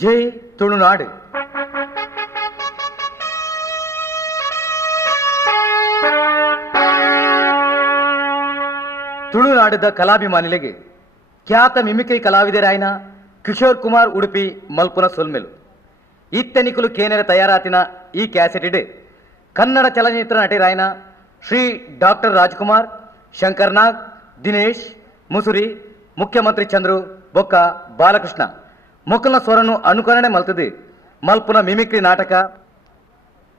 ಜೈ ತುಳುನಾಡು. ತುಳುನಾಡದ ಕಲಾಭಿಮಾನಿಗಳಿಗೆ ಖ್ಯಾತ ಮಿಮಿಕ್ರಿ ಕಲಾವಿದರಾಯನ ಕಿಶೋರ್ ಕುಮಾರ್ ಉಡುಪಿ ಮಲ್ಪುನ ಸೊಲ್ಮೆಲು ಇತ್ತನಿಕಲು ಕೇನೆರ ತಯಾರಾತಿನ ಈ ಕ್ಯಾಸೆಟ್ ಇಡೆ ಕನ್ನಡ ಚಲನಚಿತ್ರ ನಟಿರಾಯನ ಶ್ರೀ ಡಾಕ್ಟರ್ ರಾಜ್ಕುಮಾರ್, ಶಂಕರ್ ನಾಗ್, ದಿನೇಶ್ ಮುಸುರಿ, ಮುಖ್ಯಮಂತ್ರಿ ಚಂದ್ರು ಬೊಕ್ಕ ಬಾಲಕೃಷ್ಣ ಮೊಕ್ಕಲ್ನ ಸ್ವರನ್ನು ಅನುಕರಣೆ ಮಲ್ತದೆ ಮಲ್ಪುನ ಮಿಮಿಕ್ರಿ ನಾಟಕ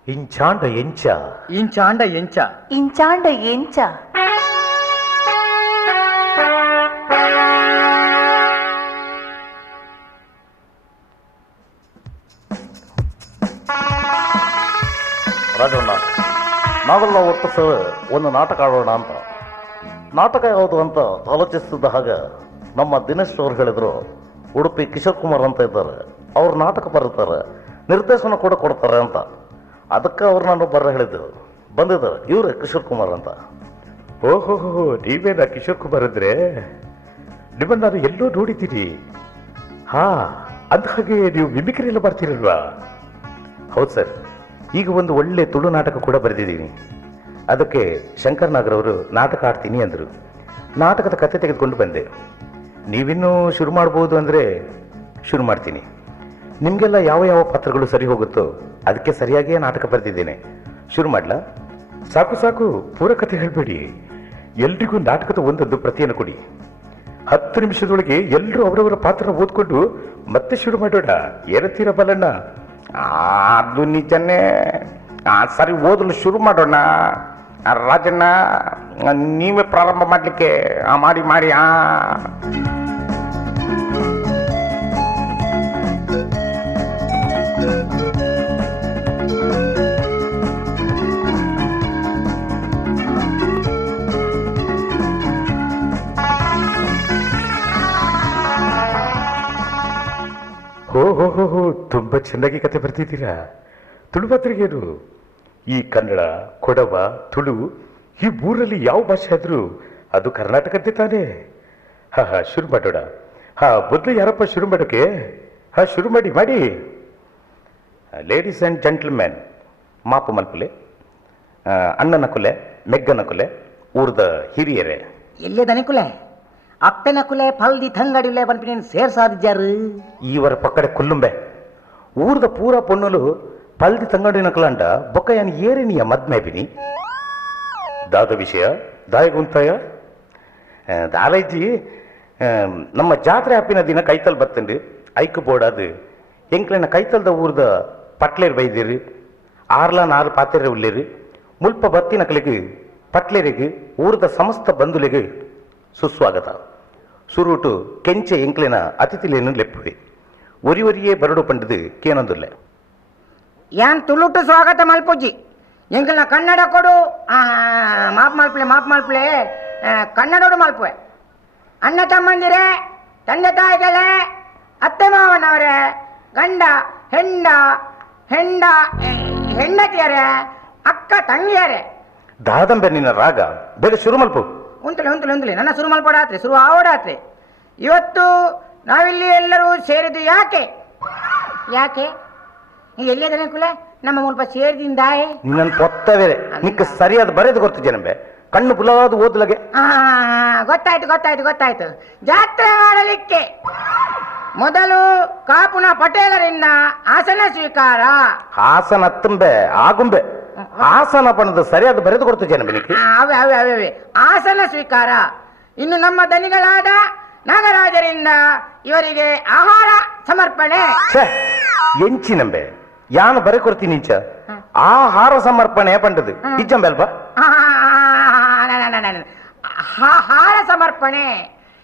ಇಂಚಾಂಡ ಎಂಚ ಇಂಚಾಂಡ ಎಂಚ ಇಂಚಾಂಡ ಎಂಚ. ರಾಜಣ್ಣ, ನಾವೆಲ್ಲ ಒಟ್ಟು ಸೇರಿ ಒಂದು ನಾಟಕ ಆಡೋಣ ಅಂತ. ನಾಟಕ ಯಾವುದು ಅಂತ ಆಲೋಚಿಸ್ತಿದ್ದ ಹಾಗೆ ನಮ್ಮ ದಿನೇಶ್ ಅವರು ಹೇಳಿದರು, ಉಡುಪಿ ಕಿಶೋರ್ ಕುಮಾರ್ ಅಂತ ಇದ್ದಾರೆ, ಅವ್ರು ನಾಟಕ ಬರೀತಾರೆ, ನಿರ್ದೇಶನ ಕೂಡ ಕೊಡ್ತಾರೆ ಅಂತ. ಅದಕ್ಕೆ ಅವ್ರು ನಾನು ಹೇಳಿದ್ದೆವು, ಬಂದಿದ್ದಾರೆ ಇವರೇ ಕಿಶೋರ್ ಕುಮಾರ್ ಅಂತ. ಓಹೋ, ನೀವೇನ ಕಿಶೋರ್ ಕುಮಾರ್ ಅಂದ್ರೆ? ನಿಮ್ಮನ್ನು ನಾನು ಎಲ್ಲೋ ನೋಡಿದ್ದೀನಿ. ಹಾ, ಅಂದಹಾಗೆ ನೀವು ಮಿಮಿಕ್ರಿ ಎಲ್ಲ ಬರ್ತೀರಲ್ವಾ? ಹೌದು ಸರ್, ಈಗ ಒಂದು ಒಳ್ಳೆ ತುಳು ನಾಟಕ ಕೂಡ ಬರೆದಿದ್ದೀನಿ. ಅದಕ್ಕೆ ಶಂಕರ್ ನಾಗರವರು ನಾಟಕ ಆಡ್ತೀನಿ ಅಂದರು. ನಾಟಕದ ಕಥೆ ತೆಗೆದುಕೊಂಡು ಬಂದೆ. ನೀವಿನ್ನೂ ಶುರು ಮಾಡ್ಬೋದು ಅಂದರೆ ಶುರು ಮಾಡ್ತೀನಿ. ನಿಮಗೆಲ್ಲ ಯಾವ ಯಾವ ಪಾತ್ರಗಳು ಸರಿ ಹೋಗುತ್ತೋ ಅದಕ್ಕೆ ಸರಿಯಾಗಿಯೇ ನಾಟಕ ಬರೆದಿದ್ದೇನೆ. ಶುರು ಮಾಡಲಾ? ಸಾಕು ಸಾಕು, ಪೂರ ಕಥೆ ಹೇಳಬೇಡಿ. ಎಲ್ರಿಗೂ ನಾಟಕದ ಒಂದೊಂದು ಪ್ರತಿಯನ್ನು ಕೊಡಿ. 10 ನಿಮಿಷದೊಳಗೆ ಎಲ್ಲರೂ ಅವರವರ ಪಾತ್ರ ಓದ್ಕೊಂಡು ಮತ್ತೆ ಶುರು ಮಾಡೋಣ. ಏನಂತೀರ ಬಲಣ್ಣ? ಅದು ನಿಜನೇ. ಸರಿ, ಓದಲು ಶುರು ಮಾಡೋಣ. ರಾಜಣ್ಣ, ನೀವೇ ಪ್ರಾರಂಭ ಮಾಡಲಿಕ್ಕೆ ಮಾಡಿ ಮಾಡಿ. ಹೋ, ತುಂಬಾ ಚೆನ್ನಾಗಿ ಕತೆ ಬರ್ತಿದ್ದೀರಾ. ತುಳು ಮಾತ್ರಿಗೇನು? ಈ ಕನ್ನಡ, ಕೊಡವ, ತುಳು ಈ ಊರಲ್ಲಿ ಯಾವ ಭಾಷೆ ಆದರೂ ಅದು ಕರ್ನಾಟಕದ್ದೇ ತಾನೇ. ಹಾ, ಶುರು ಮಾಡೋಣ. ಮೊದಲು ಯಾರಪ್ಪ ಶುರು ಮಾಡೋಕೆ? ಶುರು ಮಾಡಿ. ಲೇಡೀಸ್ ಆ್ಯಂಡ್ ಜೆಂಟಲ್ಮೆನ್, ಮಾಪು ಮಲ್ಪುಲೆ, ಅಣ್ಣನ ಕುಲೆ, ಮೆಗ್ಗನ ಕುಲೆ, ಊರ್ದ ಹಿರಿಯರೇ. ಎಲ್ಲೇ ದನಿಕುಲೆ ಅಪ್ಪೆನ ಕುಲೆ ಫಲ್ದಿ ತಂಗಡಿಲೆ ಪನ್ಪಿನೇನು ಸೇರ್ಸಾದಿದ್ದಾರು. ಇವರ ಪಕ್ಕಡೆ ಕುಲ್ಲುಂಬೆ ಊರ್ದ ಪೂರ ಪೊಣ್ಣುಲು ಪಲ್ದಿ ತಂಗಡಿನ ಕಲಂಡ ಬೊಕ್ಕ ಯಾನು ಏರಿನಿಯ ಮದ್ಮೇಬಿನಿ ದಾದ ವಿಷಯ ದಾಯಗುಂತಾಯ ದಾಲೈಜಿ. ನಮ್ಮ ಜಾತ್ರೆ ಹಪ್ಪಿನ ದಿನ ಕೈತಲ್ ಬತ್ತಂಡು ಐಕು ಬೋಡಾದು ಎಂಕ್ಲೆನ ಕೈತಲ್ದ ಊರ್ದ ಪಟ್ಲೇರು ಬೈದಿರು, 6 ಪಾತ್ರೆ ಉಳ್ಳೇರು, ಮುಲ್ಪ ಬತ್ತಿನ ಕಲಿಗೆ ಪಟ್ಲೇರಿಗೆ ಊರ್ದ ಸಮಸ್ತ ಬಂಧುಲಿಗೆ ಸುಸ್ವಾಗತ. ಸುರುಟು ಕೆಂಚೆ ಎಂಕ್ಲೆನ ಅತಿಥಿಲೇನು ಲೆಪ್ಪುವೆ ಒರಿಯೇ ಬರಡು ಪಂಡದು ಕೇನೊಂದುಲ್ಲೆ. ಯಾನ್ ತುಳುಟು ಸ್ವಾಗತ ಮಲ್ಪುಜಿ ಎಂಕಲ್ನ ಕನ್ನಡ ಕೊಡು. ಮಾಪ್ ಮಲ್ಪಲೆ ಕನ್ನಡೋಡು ಮಲ್ಪುವೆ. ಅಣ್ಣ ತಮ್ಮಂದಿರೇ, ತಂದೆ ತಾಯಿಗಳೇ, ಅತ್ತೆ ಮಾವನವರೇ, ಗಂಡ ಹೆಂಡತಿಯರೇ, ಅಕ್ಕ ತಂಗಿಯರೇ. ದಾದಂಬೆ ನಿನ್ನ ರಾಗ ಬೇಗ ಶುರು ಮಲ್ಪು. ಉಂತಲೆ ನನ್ನ ಶುರು ಮಲ್ಪಡಾತ್ರೆ, ಶುರು ಆವಡಾತ್ರೆ. ಇವತ್ತು ನಾವಿಲ್ಲಿ ಎಲ್ಲರೂ ಸೇರಿದ್ದು ಯಾಕೆ? ಎಲ್ಲಿಯದನೆ ಕುಲೆ ನಮ್ಮ ಮುಲ್ಪ ಸೇರಿದಿಂದಾಯೆ ನಿನ್ನ ಪೊತ್ತವೇ ನಿಕ್ಕ ಸರಿಯಾದ ಬರೆದು ಗೊತ್ತು ಜನಂಬೆ ಕಣ್ಣು ಬುಲಾದು ಓದ್ಲಗೆ. ಗೊತ್ತಾಯ್ತು. ಜಾತ್ರೆ ಮಾಡಲಿಕ್ಕೆ ಮೊದಲು ಕಾಪುನ ಪಟೇಲರಿಂದ ಆಸನ ಸ್ವೀಕಾರ. ಹಾಸನ ತುಂಬೆ ಆಗುಂಬೆ ಆಸನ ಪಣದ ಸರಿಯಾದ ಬರೆದು ಕೊಡ್ತು ಜನಂಬೆ ನಿಕ್ಕೆ. ಅವೇ ಆಸನ ಸ್ವೀಕಾರ. ಇನ್ನು ನಮ್ಮ ದನಿಗಳಾದ ನಾಗರಾಜರಿಂದ ಇವರಿಗೆ ಆಹಾರ ಸಮರ್ಪಣೆ. ಎಂಚಿನಂಬೆ ಯಾನು ಬರೆ ಕೊಡ್ತೀನಿ ಇಂಚ ಆಹಾರ ಸಮರ್ಪಣೆ ಪಂಡದು ಇಜ್ಜಂಬೆ ಅಲ್ವಾ? ಆಹಾರ ಸಮರ್ಪಣೆ.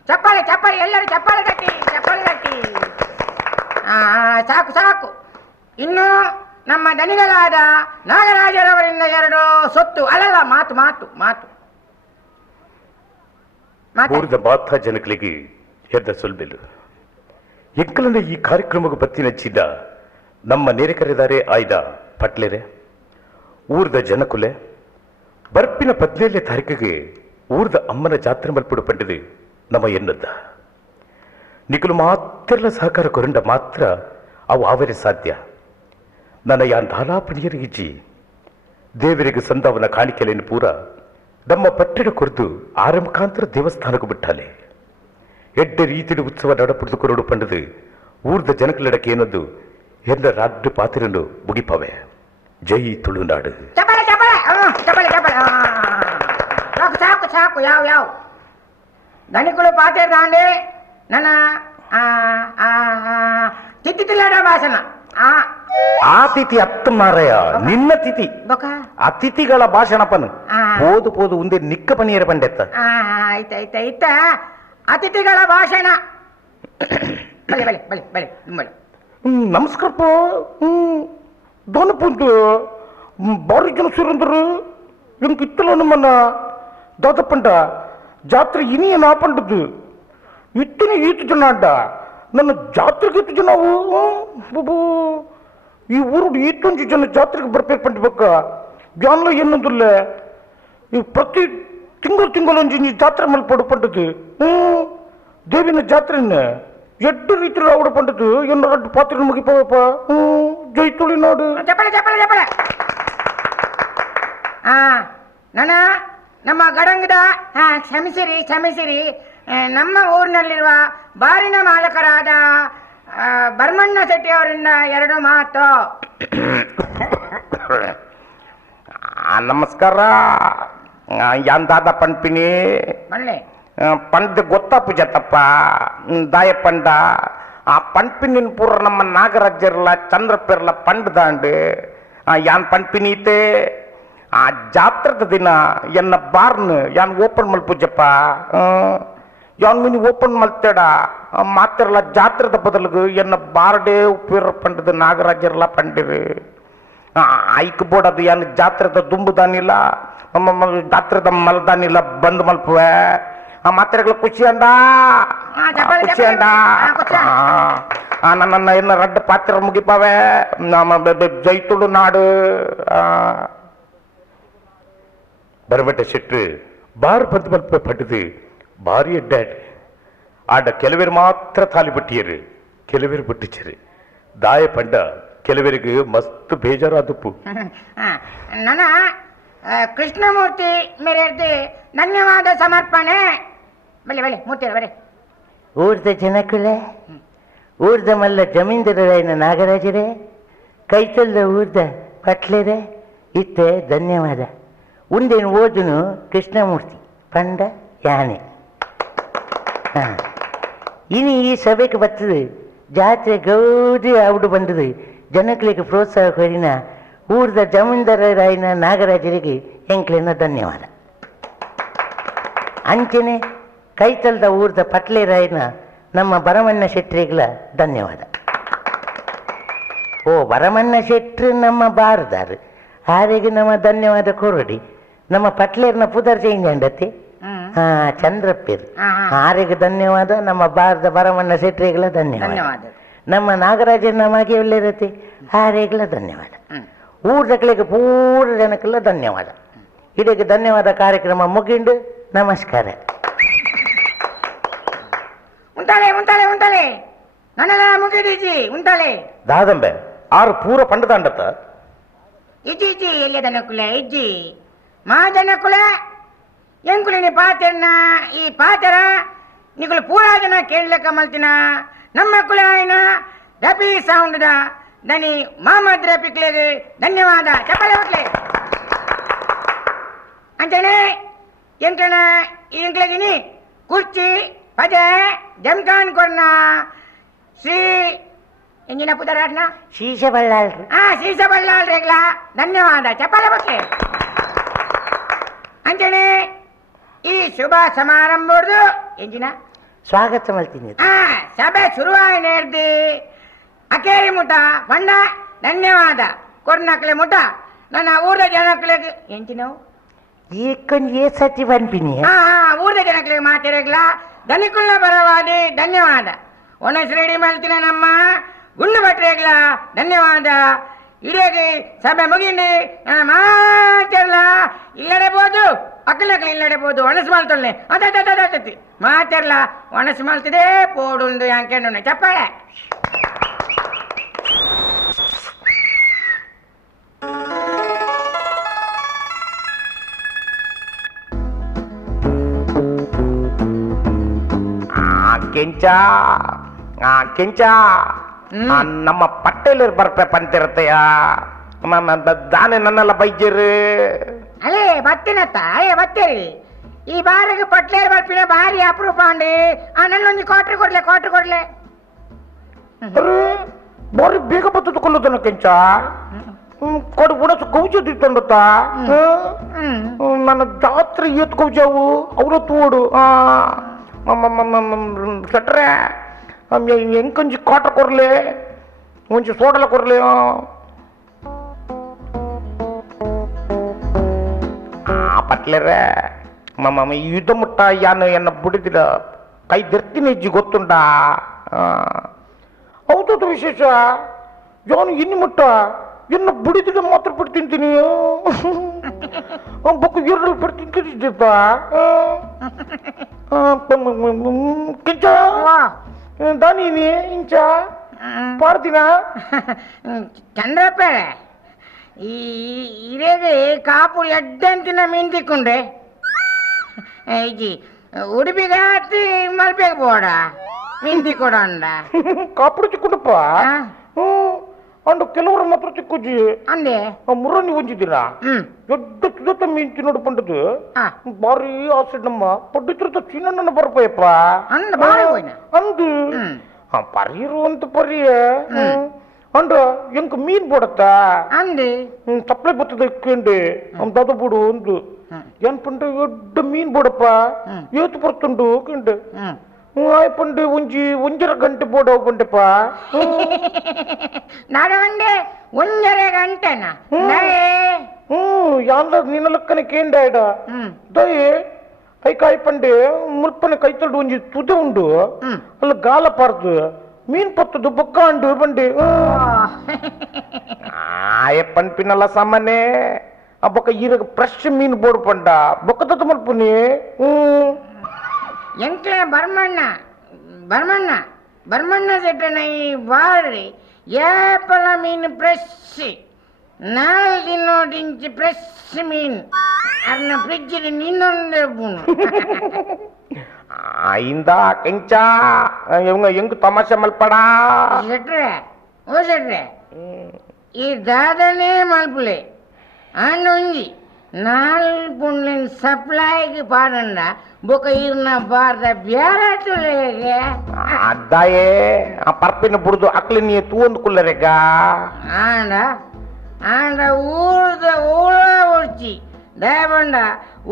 ಚಪ್ಪಾಳೆ ಎಲ್ಲರೂ ಚಪ್ಪಾಳೆ ತಟ್ಟಿ. ಸಾಕು. ಇನ್ನು ನಮ್ಮ ದನಿಗಳಾದ ನಾಗರಾಜರವರಿಂದ 2 ಸೊತ್ತು ಅಲ್ಲಲ್ಲ ಮಾತು ಊರಿದ ಮಾತಾ ಜನಗಳಿಗೆ ಹೆದ್ದ ಸೊಲ್ಬೆಲು ಎಂಕಲನ್ನ ಈ ಕಾರ್ಯಕ್ರಮಕ್ಕೆ ಬತ್ತಿನ ಚಿನ್ನ ನಮ್ಮ ನೇರೆ ಕರೆದಾರೆ ಆಯ್ದ ಪಟ್ಲೆರೆ ಊರ್ದ ಜನಕುಲೆ ಬರ್ಪಿನ 17ನೇ ತಾರೀಕಿಗೆ ಊರ್ದ ಅಮ್ಮನ ಜಾತ್ರೆ ಮಲ್ಪಡು ಪಂಡದು ನಮ್ಮ ಎನ್ನದ್ದ ನಿಕಲು ಮಾತ್ರೆಲ್ಲ ಸಹಕಾರ ಕೊರಂಡ ಮಾತ್ರ ಅವು ಅವರೇ ಸಾಧ್ಯ. ನನ್ನ ಯಾನ್ ದಾಲಾಪಣಿಯರಿಗಿಜ್ಜಿ ದೇವರಿಗೆ ಸಂದವನ ಕಾಣಿಕೆಲೇನು ಪೂರ ನಮ್ಮ ಪಟ್ಟಣ ಕುರಿತು ಆರಂಭಕಾಂತರ ದೇವಸ್ಥಾನಕ್ಕೆ ಬಿಟ್ಟಾಲೆ ಎಡ್ಡ ರೀತಿಯ ಉತ್ಸವ ನಡಪಡಿದು ಕೊರಡು ಪಂಡದು ಊರ್ದ ಜನಕಲಿಡಕ್ಕೆ ಏನೊಂದು ಎಲ್ಲ ರಾಜ್ಯ ಪಾತ್ರನು ಮುಗಿಪವೆ. ಜೈ ತುಳುನಾಡು. ಚಪಲೆ ಚಪಲೆ ಚಪಲೆ ಚಪಲೆ ಸಾಕು ಸಾಕು ಸಾಕು ಯಾವ ದಣಿಕುಳು ಪಾತೆ ದಾಂಡೆ ನನ್ನ ತಿತ್ತಿಲಾಡ ಭಾಷಣ ಆ ತಿಥಿ ಹತ್ತು ಮಾರಯ ನಿನ್ನ ತಿಥಿ ಬೊಕ ಅತಿಥಿಗಳ ಭಾಷಣಪನು ಪೋದು ಪೋದು ಉಂದೆ ನಿಕ್ಕ ಪನಿಯರ ಪಂಡೆತ್ತ ಆಯ್ತ ಅತಿಥಿಗಳ ಭಾಷಣ ಬಲಿ ಬಲಿ ಬಲಿ ಬಲಿ ಬಲಿ ನಮಸ್ಕಾರಪ್ಪ. ದೋನಪುಂತು ಭಾರಿ ಜನ ಸೇರಂದರು எனக்கு இத்தல நம்மண்ண దాదాపంట జాతర ఇని నా పండుదు ఇత్తని ఈతు జనాడ నన్ను జాతరకి ఈతు జనావు బాబు ಈ ಊರು ಈತೊಂದು ಜನ ಜಾತ್ರೆಗೆ ಬರ್ಬೇಕು ಪಂಡ್ಬೇಕ ಜಾನ್ಲ ಏನಂದಿಲ್ಲ ಈ ಪ್ರತಿ ತಿಂಗಳು ಒಂಜಿ ಜಾತ್ರೆ ಮಲ್ಪಡು ಪಂಡದು ದೇವಿನ ಜಾತ್ರೆನ ಎಡ್ಡು ರೀತಿಯಲ್ಲಿ ಅವಡು ಪಂಡದು ಎನ್ನ ರಡ್ಡು ಪಾತ್ರ ಮುಗಿಪವಪ್ಪ ಜೈ ತುಳುನಾಡು. ಚಪ್ಪಳೆ ಚಪ್ಪಳೆ ಚಪ್ಪಳೆ ನನ್ನ ನಮ್ಮ ಗಡಂಗದ ಕ್ಷಮಿಸಿರಿ ನಮ್ಮ ಊರಿನಲ್ಲಿರುವ ಬಾರಿನ ಮಾಲಕರಾದ ಭರಮಣ್ಣ ಶೆಟ್ಟಿ ಅವರಿಂದ 2 ಮಾತು. ನಮಸ್ಕಾರ. ಯಾಂದಾದ ಪಂಪಿನಿ ಬಳ್ಳೆ ಪಂಡ್ ಗೊತ್ತಪ್ಪು ಜತಪ್ಪ ದಾಯ ಪಂಡ ಆ ಪಂಪಿನಿನ ಪೂರ ನಮ್ಮ ನಾಗರಾಜ್ಯರ್ಲ ಚಂದ್ರಪ್ಪರ್ಲ ಪಂಡ್ ದಾಂಡು ಯಾನ್ ಪಂಪಿನೀತೆ ಆ ಜಾತ್ರದ ದಿನ ಎನ್ನ ಬಾರ್ನ್ ಯಾನ್ ಓಪನ್ ಮಲ್ಪುಜಪ್ಪ ಯಾನ್ ಮಿನಿ ಓಪನ್ ಮಲ್ತೇಡ ಮಾತಿರಲ್ಲ ಜಾತ್ರದ ಬದಲಿಗೆ ಎನ್ನ ಬಾರ್ಡೇ ಉಪ್ಪಿರ ಪಂಡದು ನಾಗರಾಜ್ಯರ್ಲ ಪಂಡಿರು ಐಕ್ ಬೋಡದು ಯಾನ್ ಜಾತ್ರದ ದುಂಬುದಾನಿಲ್ಲ ಜಾತ್ರದ ಮಲ್ದಾನಿಲ್ಲ ಬಂದ್ ಮಲ್ಪುವೆ ಆ ಮಾತ್ರೆಗಳು ಖುಷಿ ಅಂದ ನನ್ನ ಎನ್ನ ರಡ್ಡ ಪಾತ್ರ ಮುಗಿಪಾವೆ ಜೈ ತುಳುನಾಡು. ಬರಮಟ ಶೆಟ್ರು ಬಾರ್ ಬಂದು ಮಲ್ಪ ಪಟ್ಟದು ಭಾರಿ ಅಡ್ಡಾಡಿ ಆಡ ಕೆಲವರು ಮಾತ್ರ ತಾಲಿ ಬಿಟ್ಟಿಯರು ಕೆಲವರು ಬಿಟ್ಟಿಚರು ದಾಯ ಪಂಡ ಕೆಲವರಿಗೆ ಮಸ್ತ್ ಬೇಜಾರಾದಪ್ಪು. ನನ್ನ ಕೃಷ್ಣಮೂರ್ತಿ ಮೇರೆದ್ದು ಧನ್ಯವಾದ ಸಮರ್ಪಣೆ. ಬಲಿ ಬಲಿ ಮೂರ್ತಿ ಬರೀ ಊರ್ದ ಜನಕುಲೆ ಊರ್ದ ಮಲ್ಲ ಜಮೀನ್ದಾರರಾಯನ ನಾಗರಾಜರೇ ಕೈತಲ್ದ ಊರ್ದ ಪಟ್ಲೆರೆ ಇತ್ತೆ ಧನ್ಯವಾದ. ಉಂದೇನು ಓದುನು ಕೃಷ್ಣಮೂರ್ತಿ ಪಂಡ ಯಾನೆ ಇನಿ ಈ ಸಭೆಗೆ ಬರ್ತದೆ ಜಾತ್ರೆ ಗೌಡಿ ಆವಿಡು ಬಂದದು ಜನಗಳಿಗೆ ಪ್ರೋತ್ಸಾಹ ಕೊರಿನ ಊರ್ದ ಜಮೀನ್ದಾರರಾಯನ ನಾಗರಾಜರಿಗೆ ಎಂಕ್ಲೆನ ಧನ್ಯವಾದ. ಅಂಚನೆ ಕೈತಲ್ದ ಊರ್ದ ಪಟ್ಲೆರಾಯನ ನಮ್ಮ ಭರಮಣ್ಣ ಶೆಟ್ರಿಗಳ ಧನ್ಯವಾದ. ಓ ಭರಮಣ್ಣ ಶೆಟ್ರು ನಮ್ಮ ಬಾರದಾರು ಆರೆಗೆ ನಮ್ಮ ಧನ್ಯವಾದ ಕೊರಡಿ. ನಮ್ಮ ಪಟ್ಲೇರ್ನ ಪುದರ್ ಚೇಂಜ್ ಅಂಡತಿ ಚಂದ್ರಪ್ಪೇರು ಆರೆಗೆ ಧನ್ಯವಾದ. ನಮ್ಮ ಬಾರದ ಭರಮಣ್ಣ ಶೆಟ್ರಿಗಳ ಧನ್ಯವಾದ. ನಮ್ಮ ನಾಗರಾಜನ ನಮಗೆ ಒಳ್ಳೆರತಿ ಆರೆಗಳ ಧನ್ಯವಾದ. ಊರ್ದಗಳಿಗೆ ಪೂರ ಜನಕ್ಕೆಲ್ಲ ಧನ್ಯವಾದ. ಇದಕ್ಕೆ ಧನ್ಯವಾದ ಕಾರ್ಯಕ್ರಮ ಮುಗಿಂಡು ನಮಸ್ಕಾರ. ಉಂಟಾಳೆ ನನ್ನೆಲ್ಲ ಮುಗಿದೀಜಿ ಉಂಟಾಳೆ ದಾದಂಬೆ ಆರು ಪೂರ ಪಂಡದಾಂಡತ್ತ ಇಜ್ಜಿ ಎಲ್ಲಿ ದನಕುಲ ಇಜ್ಜಿ ಮಾ ದನಕುಲ ಎಂಕುಲಿನಿ ಪಾತೆರ್ನ ಈ ಪಾತೆರ ನಿಗುಲು ಪೂರಾ ಜನ ಕೇಳಲಿಕ್ಕ ಮಲ್ತಿನ ನಮ್ಮ ಕುಲ ಆಯ್ನ ರಫಿ ಸೌಂಡ್ದ ದನಿ ಮೊಹಮ್ಮದ್ ರಫಿಕ್ಲೆಗೆ ಧನ್ಯವಾದ. ಚಪ್ಪಲೆ ಹೊಟ್ಲೆ ಅಂಚನೆ ಎಂಕಣ ಇಂಕ್ಲಗಿನಿ ಕುರ್ಚಿ ಪದೆ ಜಮ್ಖಾನ್ ಕೊರ್ನ ಶ್ರೀ ಎಂಜಿನ ಪುದರಾಟ್ನ ಶೀಶ ಬಳ್ಳಾಳ್ರಿ ಶೀಶ ಬಳ್ಳಾಳ್ರಿಗ್ಲ ಧನ್ಯವಾದ. ಚಪ್ಪಲೆ ಹೊಟ್ಲೆ ಅಂಚನೆ ಈ ಶುಭ ಸಮಾರಂಭದ್ದು ಎಂಜಿನ ಸ್ವಾಗತ ಮಾಡ್ತೀನಿ. ಸಭೆ ಶುರುವಾಗಿ ನೇರ್ದಿ ಅಕೇರಿ ಮುಟ ಪಂಡ ಧನ್ಯವಾದ ಕೊರ್ನಕ್ಲೆ ಮುಟ ನನ್ನ ಊರ ಜನಕ್ಲೆಗೆ ಎಂಚಿನವು ಏಕೊಂದು ಏ ಸತಿ ಬಂದ್ಬಿನಿ ಊರ್ದ ಜನಕ್ಲೆಗೆ ಮಾತಿರಗ್ಲ ಧನಿಕುಲ್ಲ ಬರವಾದಿ ಧನ್ಯವಾದ. ಒಣಸ್ ರೆಡಿ ಮಾಡ್ತೀನಿ ನಮ್ಮ ಗುಂಡು ಭಟ್ರೆಗ್ಲ ಧನ್ಯವಾದ. ಇಡೀಗೆ ಸಭೆ ಮುಗಿಂಡಿ ನನ್ನ ಮಾತಿರಲ್ಲ ಇಲ್ಲಡೆಬೋದು ಅಕ್ಕಲಕ್ಕಲ ಇಲ್ಲಡೆಬೋದು ಒಣಸ್ ಮಾಲ್ತೊಳ್ಳೆ ಅತಿ ಮಾತಿರಲ್ಲ ಒಣಸ್ ಮಾಲ್ತಿದೆ ಪೋಡುಂದು ಯಾಂಕೆ ಚಪ್ಪಾಳೆ ಕೆಂಚ ಕೆಂಚ ನಮ್ಮ ಪಟ್ಟೇಲಿ ಬರ್ಪೆ ಪಂತಿರತ್ತೆಯ ದಾನೆ ನನ್ನೆಲ್ಲ ಬೈಜರು ಅಲೇ ಬತ್ತಿನತ್ತ ಅಲೇ ಬತ್ತೇರಿ ಈ ಬಾರಿಗೆ ಪಟ್ಲೇರ್ ಬರ್ಪಿನ ಭಾರಿ ಅಪರೂಪ ಅಂಡಿ ನನ್ನೊಂದು ಕ್ವಾರ್ಟರ್ ಕೊಡ್ಲೆ ಬಾರಿ ಬೇಗ ಬತ್ತದ ಕೊಲ್ಲೋದನ್ನ ಕೆಂಚ ಕೊಡು ಉಣಸು ಕೌಜದಿತ್ತಂಡತ್ತ ನನ್ನ ಜಾತ್ರೆ ಏತ್ ಕೌಜಾವು ಅವರ ತೋಡು ಸಟ್ರೆ ಎಂಕೊಂಜಿ ಕಾಟ ಕೊರ್ಲೆ ಒಂಚು ಸೋಡಲ ಕೊರ್ಲೆ ಪಟ್ಲೇರೆ ಈ ಯುದ್ಧ ಮುಟ್ಟ ಯಾನು ಎನ್ನ ಬುಡಿದಿರ ಕೈ ದರ್ತಿನ ಹೆಜ್ಜಿ ಗೊತ್ತುಂಟಾ ಹೌದು ವಿಶೇಷ ಯಾನು ಇನ್ನು ಮುಟ್ಟ ಎನ್ನ ಬುಡಿದಿದ ಮಾತ್ರ ಬಿಟ್ಟು ತಿಂತೀನಿ ಬೊಕ್ಕ ಎರಡು ಬಿಟ್ಟು ತಿಂತಿದ್ದಪ್ಪ ಕೆಂಚ ದಾನಿ ಇಂಚ ಪಾಡ್ತೀನ ಚಂದ್ರಪ್ಪ ಇರೇಗೆ ಕಾಪು ಎಡ್ಡಂತಿನ ಮೀನ್ ತಿಕ್ಕೊಂಡೆ ಈಜಿ ಉಡುಪಿಗೆ ಹತ್ತಿ ಮಲ್ಪೆಗೆ ಬೋಡ ಮೀನ್ ತಿಕ್ಕೊಡ ಅಂದ ಕಾಪುಡು ಚಿಕ್ಕುಂಡಪ್ಪ ಅಂಡು ಕೆಲವರು ಮಾತ್ರ ಚಿಕ್ಕುಜ್ಜಿ ಅಂದೆ ಮುರ್ರನಿ ಒಂಜಿದ್ದೀರಾ ದೊಡ್ಡ ತುದತ್ತ ಮೀನ್ ತಿನ್ನೋಡು ಪಂಡದು ಬಾರಿ ಆಸೆ ನಮ್ಮ ಪಡ್ಡಿತಿರ್ತ ಚಿನ್ನ ಬರ್ಪಯಪ್ಪ ಅಂದ ಬಾರಿ ಹೋಯ್ನ ಅಂದು ಪರಿಯರು ಅಂತ ಪರಿಯ ಅಂಡ ಎಂಕ ಮೀನ್ ಬೋಡತ್ತ ಅಂದೆ ಸಪ್ಲೈ ಬರ್ತದ ಇಕ್ಕೊಂಡೆ ದಾದ ಬಿಡು ಒಂದು ಏನ್ ಪಂಡ ದೊಡ್ಡ ಮೀನ್ ಬೋಡಪ್ಪ ಏತು ಬರ್ತುಂಡು ಕಂಡೆ ಪಂಡೆ ಒಂಜರ ಗಂಟೆ ಬೋಡ ಬಂಡೆಪ್ಪ ನಡವಂಡೆ ಒಂಜರ ಗಂಟೆನ ಯಾಂದ ನಿನ್ನ ಲಕ್ಕನೆ ಕೇಂಡಾಯ್ಡ ದಯೆ ಐಕಾಯಿ ಪಂಡೆ ಮುಲ್ಪನೆ ಕೈತಲ್ಡು ಒಂಜಿ ತುದೆ ಉಂಡು ಅಲ್ಲ ಗಾಲ ಪಾರ್ದು ಮೀನ್ ಪತ್ತದು ಬೊಕ್ಕ ಅಂಡು ಬಂಡೆ ಪನ್ಪಿನಲ್ಲ ಸಾಮಾನ್ಯ ಆ ಬೊಕ್ಕ ಈರಗ ಫ್ರೆಶ್ ಮೀನ್ ಬೋಡು ಪಂಡ ಬೊಕ್ಕದ ಮಲ್ಪುನಿ ಎಂಕ್ಲೆ ಬರ್ಮಣ್ಣ ಸೆಟ್ಟನ ಈ ಬಾರಿ ಏಪಲ ಮೀನು ಫ್ರೆಶ್ ನಾಳೆ ತಿನ್ನೋದಿಂಚಿ ಫ್ರೆಶ್ ಮೀನ್ ಅದನ್ನ ಫ್ರಿಡ್ಜಿಗೆ ನಿನ್ನೊಂದೇ ಬೂನು ಇಂದ ಕೆಂಚ ಇವಂಗ ಹೆಂಗ್ ತಮಾಷೆ ಮಲ್ಪಡ ಸೆಟ್ರೆ ಈ ದಾದನೇ ಮಲ್ಪುಲೆ ಅಂಡೊಂಜಿ ನಾಲ್ಪುಂಡ್ಲಿನ ಸಪ್ಲೈಗೆ ಪಾಡಂಡ ಬೊಕ ಇರ್ನ ಬಾರ್ದ ಬ್ಯಾರಟುಲೆಗೆ ಅದ್ದಾಯೇ ಆ ಪರ್ಪಿನ ಬುಡ್ದು ಅಕ್ಲಿ ನೀ ತೂಂದು ಕುಲ್ಲರೆಗ ಆಂಡ ಊರ್ದ ಊಳ ಉಡ್ಚಿ ದಯಬಂಡ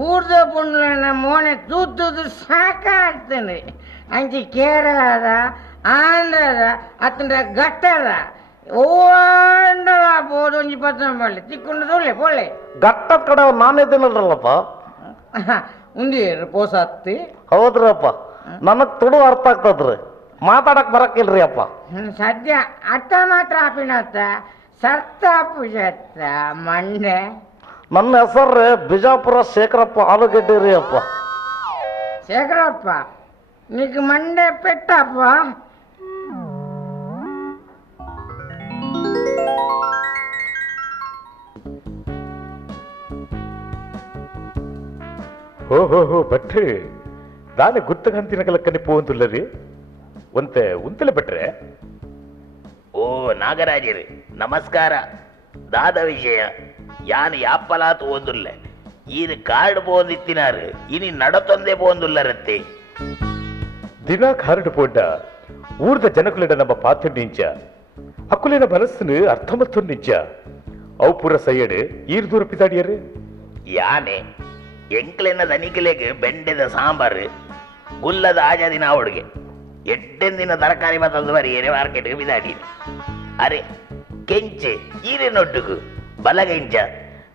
ಊರ್ದ ಪುಂಡ್ಲನ ಮೋನೆ ತೂತುದು ಸಾಕಾಗ್ತಾನೆ ಅಂಚಿ ಕೇರಳದ ಆಂಧ್ರದ ಅತ್ತಂಡ ಗಟ್ಟದ ಓಂಡಲ ಬೋದು ಒಂಜಿ ಪತ್ತನ ಬಳ್ಳಿ ತಿಕ್ಕೊಂಡು ತೊಳ್ಳೆ ಪೊಳ್ಳೆ ಗಟ್ಟ ಕಡೆ ನಾನಿದ್ದೇನಲ್ರಲ್ಲಪ್ಪ ಉಂದಿ ಪೋಸತ್ತಿ ಹೌದ್ರಪ್ಪ ನನಗ್ ತುಳು ಅರ್ಥ ಆಗ್ತದ್ರಿ ಮಾತಾಡಕ್ ಬರಕ್ಕಿಲ್ರಿ ಅಪ್ಪ ಸದ್ಯ ಅತ್ತ ಮಾತ್ರ ಆಪಿನತ್ತ ಸರ್ತ ಪೂಜತ್ತ ಮಂಡೆ ನನ್ನ ಹೆಸರು ಬಿಜಾಪುರ ಶೇಖರಪ್ಪ ಆಲೂಗೆಡ್ಡೆ ರೀ ಅಪ್ಪ ಶೇಖರಪ್ಪ ನೀకు ಮಂಡೆ ಪೆಟ್ಟಪ್ಪ ಓಹೋ ಭಟ್ರಿ ದಾನೆ ಗುರ್ತಗಂತಿನ ಕಲಕ್ಕನೆ ಪೋಂದುಲ್ಲರಿ ಒಂತೆ ಉಂತಲೆ ಭಟ್ರೆ ಓ ನಾಗರಾಜರು ನಮಸ್ಕಾರ ದಾದ ವಿಷಯ ಯಾನು ಯಾಪ್ಪಲಾತು ಓದುಲ್ಲೆ ಇದು ಕಾರ್ಡ್ ಪೋಂದಿತ್ತಿನಾರು ಇನಿ ನಡತೊಂದೆ ಪೋಂದುಲ್ಲರತ್ತೆ ದಿನ ಕಾರ್ಡ್ ಪೋಂಡ ಊರ್ದ ಜನಕುಲಿಡ ನಮ್ಮ ಪಾತ್ಯುಂಡಿಂಚ ಅಕ್ಕುಲಿನ ಮನಸ್ಸನ್ನು ಅರ್ಥಮತ್ತೊಂಡಿಂಚ ಅವು ಪೂರ ಸೈಯಡ್ ಈರ್ ದೂರ ಪಿತಾಡಿಯರು ಯಾನೆ ಎಂಕ್ಲೆನ ದನಿಕಲೆಗೆ ಬೆಂಡೆದ ಸಾಂಬಾರು ಗುಲ್ಲದ ಆಜಾದಿನ ಅವಳಿಗೆ ಎಟ್ಟೆಂದಿನ ತರಕಾರಿ ಮತ್ತೊಂದು ಬರೀ ಏನೇ ಮಾರ್ಕೆಟ್ಗೆ ಬಿದಾಡೀನಿ ಅರೆ ಕೆಂಚೆ ಈರೇನೊಟ್ಟುಗು ಬಲಗೆಂಚ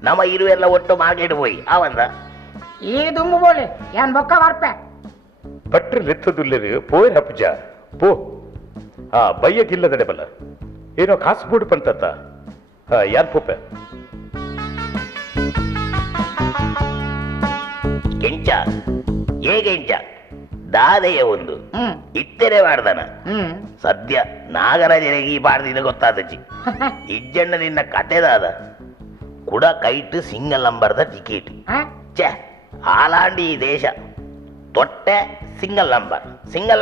ನಮ್ಮ ಇರುವೆಲ್ಲ ಒಟ್ಟು ಮಾರ್ಕೆಟ್ ಹೋಗಿ ಅವಂದ ಈ ದುಂಬು ಬೋಲೆ ಯಾನ್ ಬೊಕ್ಕ ಬರ್ಪೆ ಭಟ್ರು ಲೆತ್ತದುಲ್ಲರು ಪೋಯ್ ಹಪ್ಪಜ ಪೋ ಆ ಬಯ್ಯಗಿಲ್ಲದಡೆ ಬಲ್ಲ ಏನೋ ಕಾಸು ಬೂಡು ಪಂತತ್ತ ಯಾನ್ ಪೋಪೆ ಕೆಂಚ ಹೇಗೆಂಚ ದಾದೆಯ ಒಂದು ಇತ್ತರೆ ಮಾಡ್ದನ ಸದ್ಯ ನಾಗರಾಜನಿಗೆ ಈ ಬಾಡ್ದಿನ ಗೊತ್ತಾದಜ್ಜಿ ಇಜ್ಜಣ್ಣ ನಿನ್ನ ಕತೆದಾದ ಕುಡ ಕೈಟ್ ಸಿಂಗಲ್ ನಂಬರ್ದ ಟಿಕೆಟ್ ಛೆ ಹಾಲಾಂಡಿ ಈ ದೇಶ ತೊಟ್ಟೆ ಸಿಂಗಲ್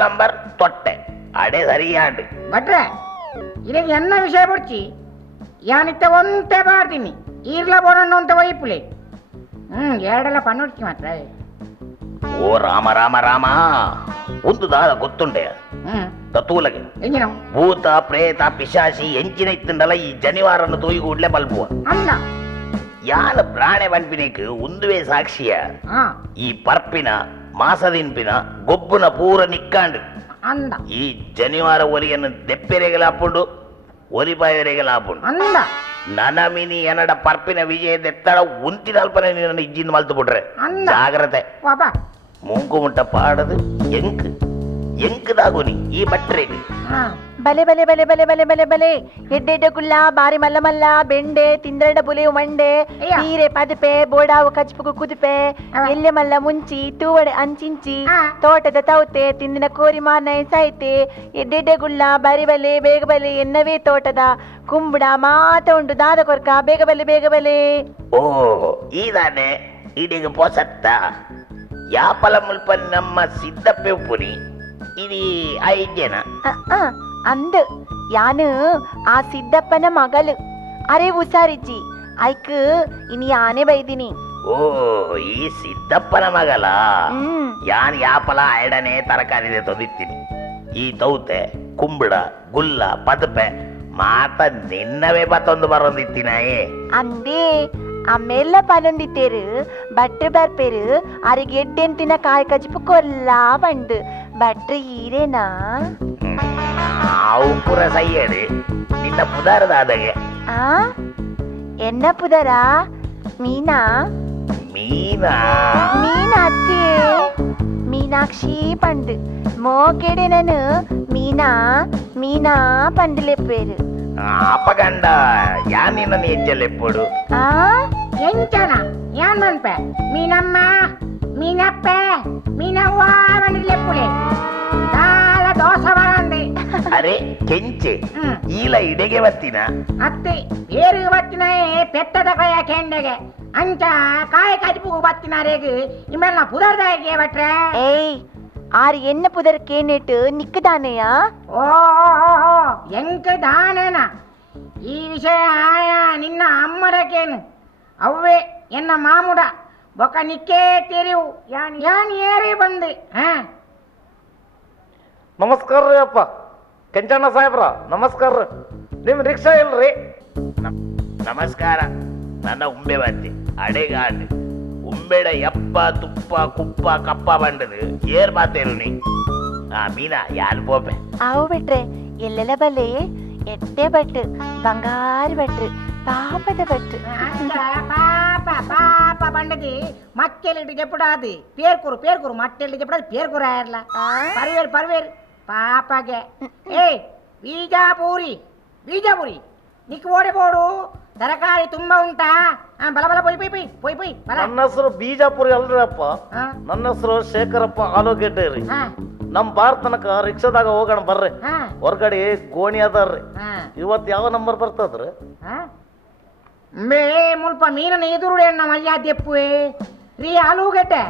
ನಂಬರ್ ತೊಟ್ಟೆ ಅಡೆ ಸರಿಯಾಂಡು ಭಟ್ರೆ ಇದಕ್ಕೆ ಎನ್ನ ವಿಷಯ ಬಿಡ್ಚಿ ಯಾನಿತ್ತ ಒಂತೆ ಬಾರ್ತೀನಿ ಈರ್ಲ ಬೋರಣ್ಣ ಅಂತ ವೈಪುಲೆ ಎರಡೆಲ್ಲ ಪನ್ನುಡ್ಚಿ ಮಾತ್ರ ಓ ರಾಮ ರಾಮ ರಾಮ ಒಂದು ದಾದ ಗೊತ್ತುಂಡೆ ತೂಲಗೆ ಎಂಜಿನ ಭೂತ ಪ್ರೇತ ಪಿಶಾಚಿ ಎಂಚಿನ ಇತ್ತುಂಡಲ್ಲ ಈ ಜನಿವಾರನ್ನು ತೂಯಿಗೂಡ್ಲೆ ಬಲ್ಪುವ ಅಂದ ಯಾನ ಪ್ರಾಣೆ ಪಂಪಿನಿಕ್ ಒಂದುವೇ ಸಾಕ್ಷಿಯ ಈ ಪರ್ಪಿನ ಮಾಸದಿಂಪಿನ ಗೊಬ್ಬುನ ಪೂರ ನಿಕ್ಕಾಂಡು ಅಂದ ಈ ಜನಿವಾರ ಒಲಿಯನ್ನು ದೆಪ್ಪೆರೆಗಲಾಪುಂಡು ಒಲಿಪಾಯರೆಗಲಾಪುಂಡು ಅಂದ ನನಮಿನಿ ಎನ್ನಡ ಪರ್ಪಿನ ವಿಜಯದೆತ್ತಡ ಉಂತಿನ ಅಲ್ಪನೆ ನೀನು ಇಜ್ಜಿಂದ ಮಲ್ತು ಬಿಟ್ರೆ ಅಂದ. ಜಾಗ್ರತೆ ವಾಪಾ ಮೂಂಕು ಮುಟ್ಟ ಪಾಡದು ಎಂಕದಾಗುನಿ ಈ ಬಟ್ರೆಗೆ ಬಲೆ ಬಲೆ ಬಲೆ ಬಲೆ ಬಲೆ ಬಲೆ ಬಲೆ ಎಡ್ಡೆಡ್ಡ ಗುಲ್ಲ ಬಾರಿ ಮಲ್ಲ ಮಲ್ಲ ಬೆಂಡೆ ತಿಂದರಡ ಬುಲೆವು ಮಂಡೆ ಅಯ್ಯ. ನೀರೆ ಪದಪೆ ಬೋಡಾವು ಕಚ್ಪುಗು ಕುದುಪೆ ಎಲ್ಲೆ ಮಲ್ಲ ಮುಂಚಿ ತೂವಡೆ ಅಂಚಿಂಚಿ ತೋಟದ ತೌತೆ ತಿಂದಿನ ಕೋರಿ ಮಾರ್ನ ಸಾಯ್ತೆ ಎಡ್ಡೆಡ್ಡ ಗುಲ್ಲ ಬಾರಿ ಬಲೆ ಬೇಗ ಬಲೆ ಎನ್ನವೇ ತೋಟದ ಕುಂಬುಡ ಮಾತ ಉಂಡು ದಾದ ಕೊರ್ಕ ಬೇಗ ಬಲೆ ಓ ಈದಾನೆ ಇಡಿಗೆ ಪೊಸತ್ತ ಯಾಪಲ ಮುಲ್ಪ ನಮ್ಮ ಸಿದ್ದಪ್ಪೆ ಪುರಿ ఇది 5 ಜನ ಅಂದ್ ಯಾನು ಆ ಸಿದ್ದಪ್ಪನ ಮಗಳು ಅರೆ ಹುಷಾರಿಜ್ಜಿ ಐಕ್ ಇನಿ ಯಾನೆ ಬೈದಿನಿ ಓ ಈ ಸಿದ್ದಪ್ಪನ ಮಗಲ ಯಾನ್ ಯಾಪಲ ಎರಡನೇ ತರಕಾರಿ ತೊದಿತ್ತೀನಿ ಈ ತೌತೆ ಕುಂಬಳ ಗುಲ್ಲ ಪದಪೆ ಮಾತ ನಿನ್ನವೇ ಮತ್ತೊಂದು ಬರೋದಿತ್ತಿನಾಯೇ ಅಂದೇ ಅಮ್ಮೆಲ್ಲ ಪನೊಂದಿತ್ತೇರು ಬಟ್ರು ಬರ್ಪೇರು ಅರಿಗೆ ಎಡ್ಡೆಂತಿನ ಕಾಯಿ ಕಜಿಪು ಕೊಲ್ಲ ಬಂಡು ಬಟ್ರು ಈರೇನಾ ಅವು ಪುರ ಸೈಯಡು ನಿನ್ನ ಪುದಾರದಾದಗೆ ಆ ಎನ್ನ ಪುದರ ಮೀನಾ ಮೀನಾ ಅತ್ತೆ ಮೀನಾಕ್ಷಿ ಪಂಡು ಮೋಕೆಡೆ ನಾನು ಮೀನಾ ಪಂಡುಲೆ ಪೇರು ಅಪಗಂಡ ಯಾನ್ ನಿನ್ನ ಹೆಜ್ಜೆಲ್ಲೆಪ್ಪಡು ಆ ಎಂಚನ ಯಾನ್ ಮನ್ಪೆ ಮೀನಮ್ಮ ಮೀನಪ್ಪೆ ಮೀನವ್ವ ಬಂದಿರ್ಲೆಪ್ಪುಲೆ ಕಾಲ ದೋಸ ಬರಂದೆ ಅರೆ ಕೆಂಚೆ ಈಲ ಇಡೆಗೆ ಬತ್ತಿನ ಅತ್ತೆ ಬೇರು ಬತ್ತಿನ ಪೆತ್ತದ ಕೈಯ ಕೆಂಡೆಗೆ ಅಂಚ ಕಾಯಿ ಕಜಿಪು ಬತ್ತಿನ ರೇಗು ಇಮ್ಮೆಲ್ಲ ಪುದರ್ದಾಗೆ ಬಟ್ರೆ ಏಯ್ ಆರು ಎನ್ನ ಪುದರ್ ಕೇನೆಟ್ಟು ನಿಕ್ಕದಾನೆಯಾ ಓ ಎಂಕ ದಾನೇನ ಈ ವಿಷಯ ಆಯ ನಿನ್ನ ಅಮ್ಮಡಕೇನು ಅವ್ವೇ ಎನ್ನ ಮಾಮುಡ ಬೊಕ ನಿಕ್ಕೇ ತೆರಿವು ಯಾನ್ ಏರಿ ಬಂದೆ ನಮಸ್ಕಾರ ರೀ ಅಪ್ಪ ಕೆಂಚಣ್ಣ ಸಾಹೇಬ್ರ ನಮಸ್ಕಾರ ರೀ ನಿಮ್ ರಿಕ್ಷಾ ಇಲ್ರಿ ನಮಸ್ಕಾರ ನನ್ನ ಉಂಬೆ ಬಂದೆ ಅಡೆಗಾಂಡು ಉಂಬೆಡ ಎಪ್ಪ ತುಪ್ಪ ಕುಪ್ಪ ಕಪ್ಪ ಬಂಡದು ಏರ್ ಮಾತೇರು ನೀ ಮೀನಾ ಯಾನ್ ಪೋಪೆ ಅವು ಬಿಟ್ರೆ ಎಲ್ಲೆಲ್ಲ ಬಲೆ ಎಟ್ಟೆ ಬಟ್ಟು ಬಂಗಾರು ಬಟ್ರು ಪಾಪದ ಬಟ್ಟು ಪಾಪ ಪಾಪ ಬಂಡದಿ ಮಕ್ಕೆಲಿಟ್ಟು ಜಪ್ಪುಡಾದು ಪೇರ್ಕುರು ಮಟ್ಟೆಲ್ಲಿ ಜಪ್ಪುಡಾದು ಪೇರ್ಕುರು ಆಯರ್ಲ ಪರ್ವೇರ್ ಪಾಪಗೆ ಏಯ್ ಬೀಜಾಪೂರಿ ನಿಕ್ ಓಡಿಬೋಡು ತರಕಾರಿ ತುಂಬಾ ಉಂಟಾ ಬಲ ಪೊಯ್ ಬಲ ನನ್ನ ಹೆಸರು ಬೀಜಾಪುರಿ ಅಲ್ರಿ ಅಪ್ಪ ನನ್ನ ಹೆಸರು ಶೇಖರಪ್ಪ ಆಲೂಗೆಡ್ಡೆ ರೀ ನಮ್ ಬಾರ್ ತನಕ ರಿಕ್ಷಾದಾಗ ಹೋಗೋಣ ಬರ್ರಿ ಹೊರಗಡೆ ಗೋಣಿ ಅದಾರ್ರಿ ಇವತ್ ಯಾವ ನಂಬರ್ ಬರ್ತದ್ರಿ ಮೇ ಮುಲ್ಪ ಮೀನನ ಎದುರುಡೆ ನಮ್ಮ ಅಯ್ಯಾದ್ಯಪ್ಪುವೆ ರೀ ಆಲೂಗೆಡ್ಡೆ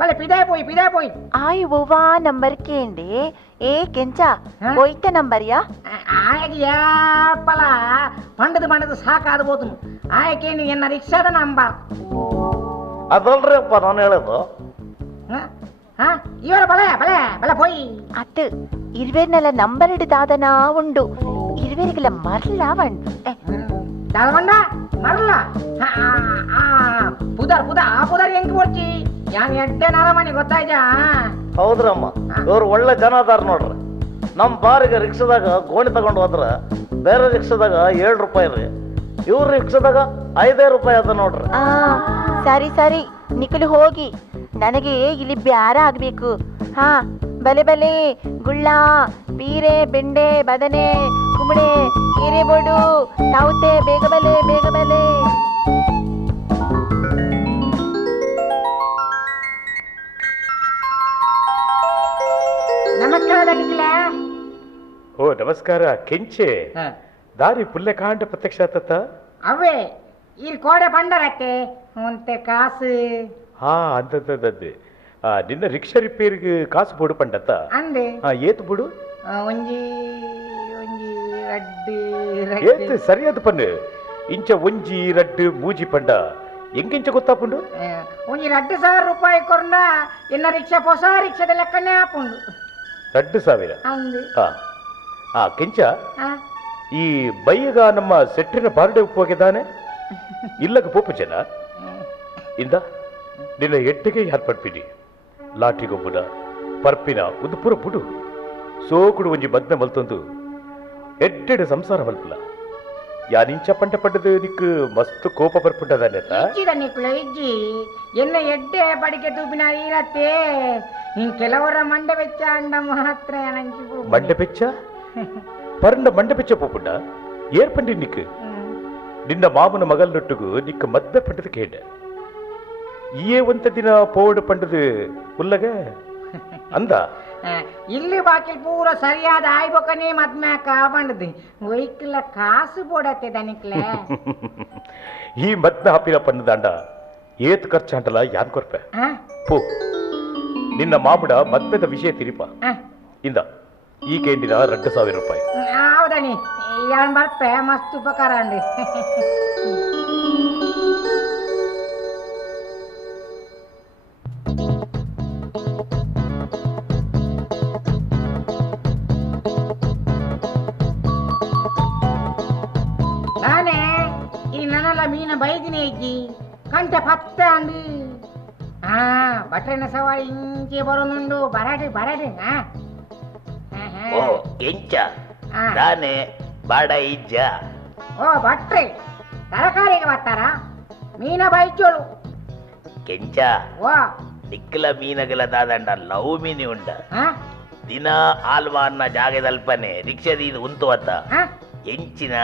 ಬಲೆ ಪಿದಾಯ್ ಪೋಯ್ ಆಯ್ ಓವಾ ನಂಬರ್ ಕೇಂಡೆ ಏ ಕೆಂಚ ಹೋಯ್ತ ನಂಬರ್ಯಾ ಆಯಗೆ ಯಾಪಲ ಪಂಡದು ಸಾಕಾದ ಬೋತು ಆಯಕೆ ಎನ್ನ ರಿಕ್ಷಾದ ನಂಬರ್ ಅದಲ್ರಿ ಅಪ್ಪ ನಾನು ಹೇಳೋದು ಇವರ ಬಲ ಪೋಯ್ ಅತ್ತು ಇರುವೇರ್ನೆಲ್ಲ ನಂಬರ್ ಇಡುದಾದನಾ ಉಂಡು ಇರುವೇರಿಗೆಲ್ಲ ಮರಲ ಬಂಡು ದಾದವಂಡ ಮರಲ್ಲ ಪುದರ್ ಹೆಂಗ್ ಕೊಡ್ತಿ ಯಾನ್ ಎಡ್ಡೆ ನರಮನೆ ಗೊತ್ತಾಯ್ತಾ ಹೌದ್ರಮ್ಮ ಇವ್ರು ಒಳ್ಳೆ ಜನ ಅದಾರ ನೋಡ್ರಿ ನಮ್ ಬಾರಿಗೆ ರಿಕ್ಷಾದಾಗ ಗೋಣಿ ತಗೊಂಡು ಹೋದ್ರ ಬೇರೆ ರಿಕ್ಷಾದಾಗ 7 ರೂಪಾಯಿ ರೀ ಇವ್ರ ರಿಕ್ಷಾದಾಗ 5 ರೂಪಾಯಿ ಅದ ನೋಡ್ರಿ ಸರಿ ನಿಖಲು ಹೋಗಿ ನನಗೆ ಇಲ್ಲಿ ಬ್ಯಾರ ಆಗ್ಬೇಕು ಬಲೆ ಗುಳ್ಳ ಬೀರೆ ಬೆಂಡೆ ಬದನೆ ಕುಂಬಳೆ ಹಿರೇಬೋಡು ತಾವುತೆ ಬೇಗ ಬಲೆ ನಮಸ್ಕಾರ ಓ ನಮಸ್ಕಾರ ಕೆಂಚೆ ದಾರಿ ಪುಲ್ಲೆ ಕಾಂಡ ಪ್ರತ್ಯಕ್ಷ ಆತತ್ತ ಅವೇ ಇಲ್ಲಿ ಕೋಡೆ ಬಂಡರಕ್ಕೆ ಒಂತೆ ಕಾಸು ಅಂತದ್ದೇ ನಿನ್ನ ರಿಕ್ಷಾ ರಿಪೇರಿಗೆ ಕಾಸು ಬೋಡು ಪಂಡತ್ತ ಅಂದೆ ಏತು ಬಿಡು ಒಂಜಿ ಒಂಜಿ ರಡ್ಡು ಏತು ಸರಿಯಾದ ಪನ್ನು ಇಂಚ ಒಂಜಿ ರಡ್ಡು ಮೂಜಿ ಪಂಡ ಎಂಗಿಂಚ ಗೊತ್ತಾಪುಂಡು ಒಂಜಿ 2,000 ರೂಪಾಯಿ ಕೊರ್ನ ಎನ್ನ ರಿಕ್ಷಾ ಹೊಸ ರಿಕ್ಷಾದ ಲೆಕ್ಕನೆ ಆಪುಂಡು 2,000 ಅಂದೆ ಕೆಂಚ ಈ ಬೈಯಗ ನಮ್ಮ ಸೆಟ್ಟಿನ ಬಾರ್ಡೆ ಉಪ್ಪೋಗಿದ್ದಾನೆ ಇಲ್ಲಗ ಪೋಪು ಜನ ಇಂದ ನಿನ್ನ ಎಟ್ಟಿಗೆ ಯಾರು ಪಡ್ಪಿನಿ ಲಾಟಿಗೊಬ್ಬನ ಪರ್ಪಿನ ಒಂದು ಪೂರ ಬುಡು ಸೋಕುಡು ಒಂಜಿ ಮದ್ಮೆ ಮಲ್ತೊಂದು ಎಡ್ಡೆಡು ಸಂಸಾರ ಮಲ್ಪಲ ಯಾನಿಂಚ ಪಂಡ ಪಡ್ಡದು ನಿಕ್ಕು ಮಸ್ತ್ ಕೋಪ ಬರ್ಪುಂಡದಾನೆ ಇಜ್ಜಿದ ನಿಕ್ಕುಲ ಇಜ್ಜಿ ಎನ್ನ ಎಡ್ಡೆ ಬಡಿಗೆ ತೂಪಿನ ಈರತ್ತೆ ನೀನ್ ಕೆಲವರ ಮಂಡೆ ಬೆಚ್ಚ ಅಂಡ ಮಾತ್ರ ನಂಚಿ ಮಂಡೆ ಬೆಚ್ಚ ಪರಂಡ ಮಂಡೆ ಬೆಚ್ಚ ಪೋಪುಂಡ ಏರ್ಪಂಡಿ ನಿಕ್ಕು ನಿನ್ನ ಮಾಮನ ಮಗಲ್ನೊಟ್ಟಿಗೂ ನಿಕ್ಕ ಮದ್ವೆ ಪಂಡದ ಕೇಡ ಈಯೇ ಒಂತ ದಿನ ಪೋವಡು ಪಂಡದು ಉಲ್ಲಗ ಅಂದ ಇಲ್ಲಿ ಬಾಕಿಲ್ ಪೂರ ಸರಿಯಾದ ಆಯ್ಬೊಕನೇ ಮದ್ಮ್ಯಾಕ ಬಂಡದು ಒಯ್ಕಲ ಕಾಸು ಬೋಡತ್ತೆ ದನಿಕ್ಲೆ ಈ ಮದ್ಮೆ ಹಾಪಿನ ಪನ್ನದಾಂಡ ಏತ್ ಖರ್ಚಾಂಟಲ ಯಾನ್ ಕೊರ್ಪೆ ಪೋ ನಿನ್ನ ಮಾಮುಡ ಮದ್ಮೆದ ವಿಷಯ ತಿರಿಪ ಇಂದ ಈ ಕೇಂಡಿನ 2,000 ರೂಪಾಯಿ ಹೌದನಿ ಯಾನ್ ಬರ್ಪೆ ಮಸ್ತ್ ಉಪಕಾರ ಅಂಡಿ ನಾನೇ ಈ ನನ್ನಲ್ಲ ಮೀನ ಬೈದಿನಿ ಇಜ್ಜಿ ಕಂಟೆ ಪತ್ತೆ ಅಂಡಿ ಬಟ್ರೆನ ಸವಾರಿ ಇಂಚೆ ಬರೋನುಂಡು ಬರಾಡಿ ಬರಾಡಿ ಓ ಕೆಂಚ ತಾನೆ ಬಾಡ ಇಜ್ಜ ಓ ಭಟ್ರೆ ತರಕಾರಿಗೆ ಬರ್ತಾರ ಮೀನ ಬೈಚೋಳು ಕೆಂಚ ಓ ನಿಕ್ಕಲ ಮೀನಗಲ ದಾದಂಡ ಲವ್ ಮೀನಿ ಉಂಡ ದಿನ ಆಲ್ವಾನ್ನ ಜಾಗದಲ್ಪನೆ ರಿಕ್ಷಾದೀದು ಉಂತು ಅತ್ತ ಎಂಚಿನ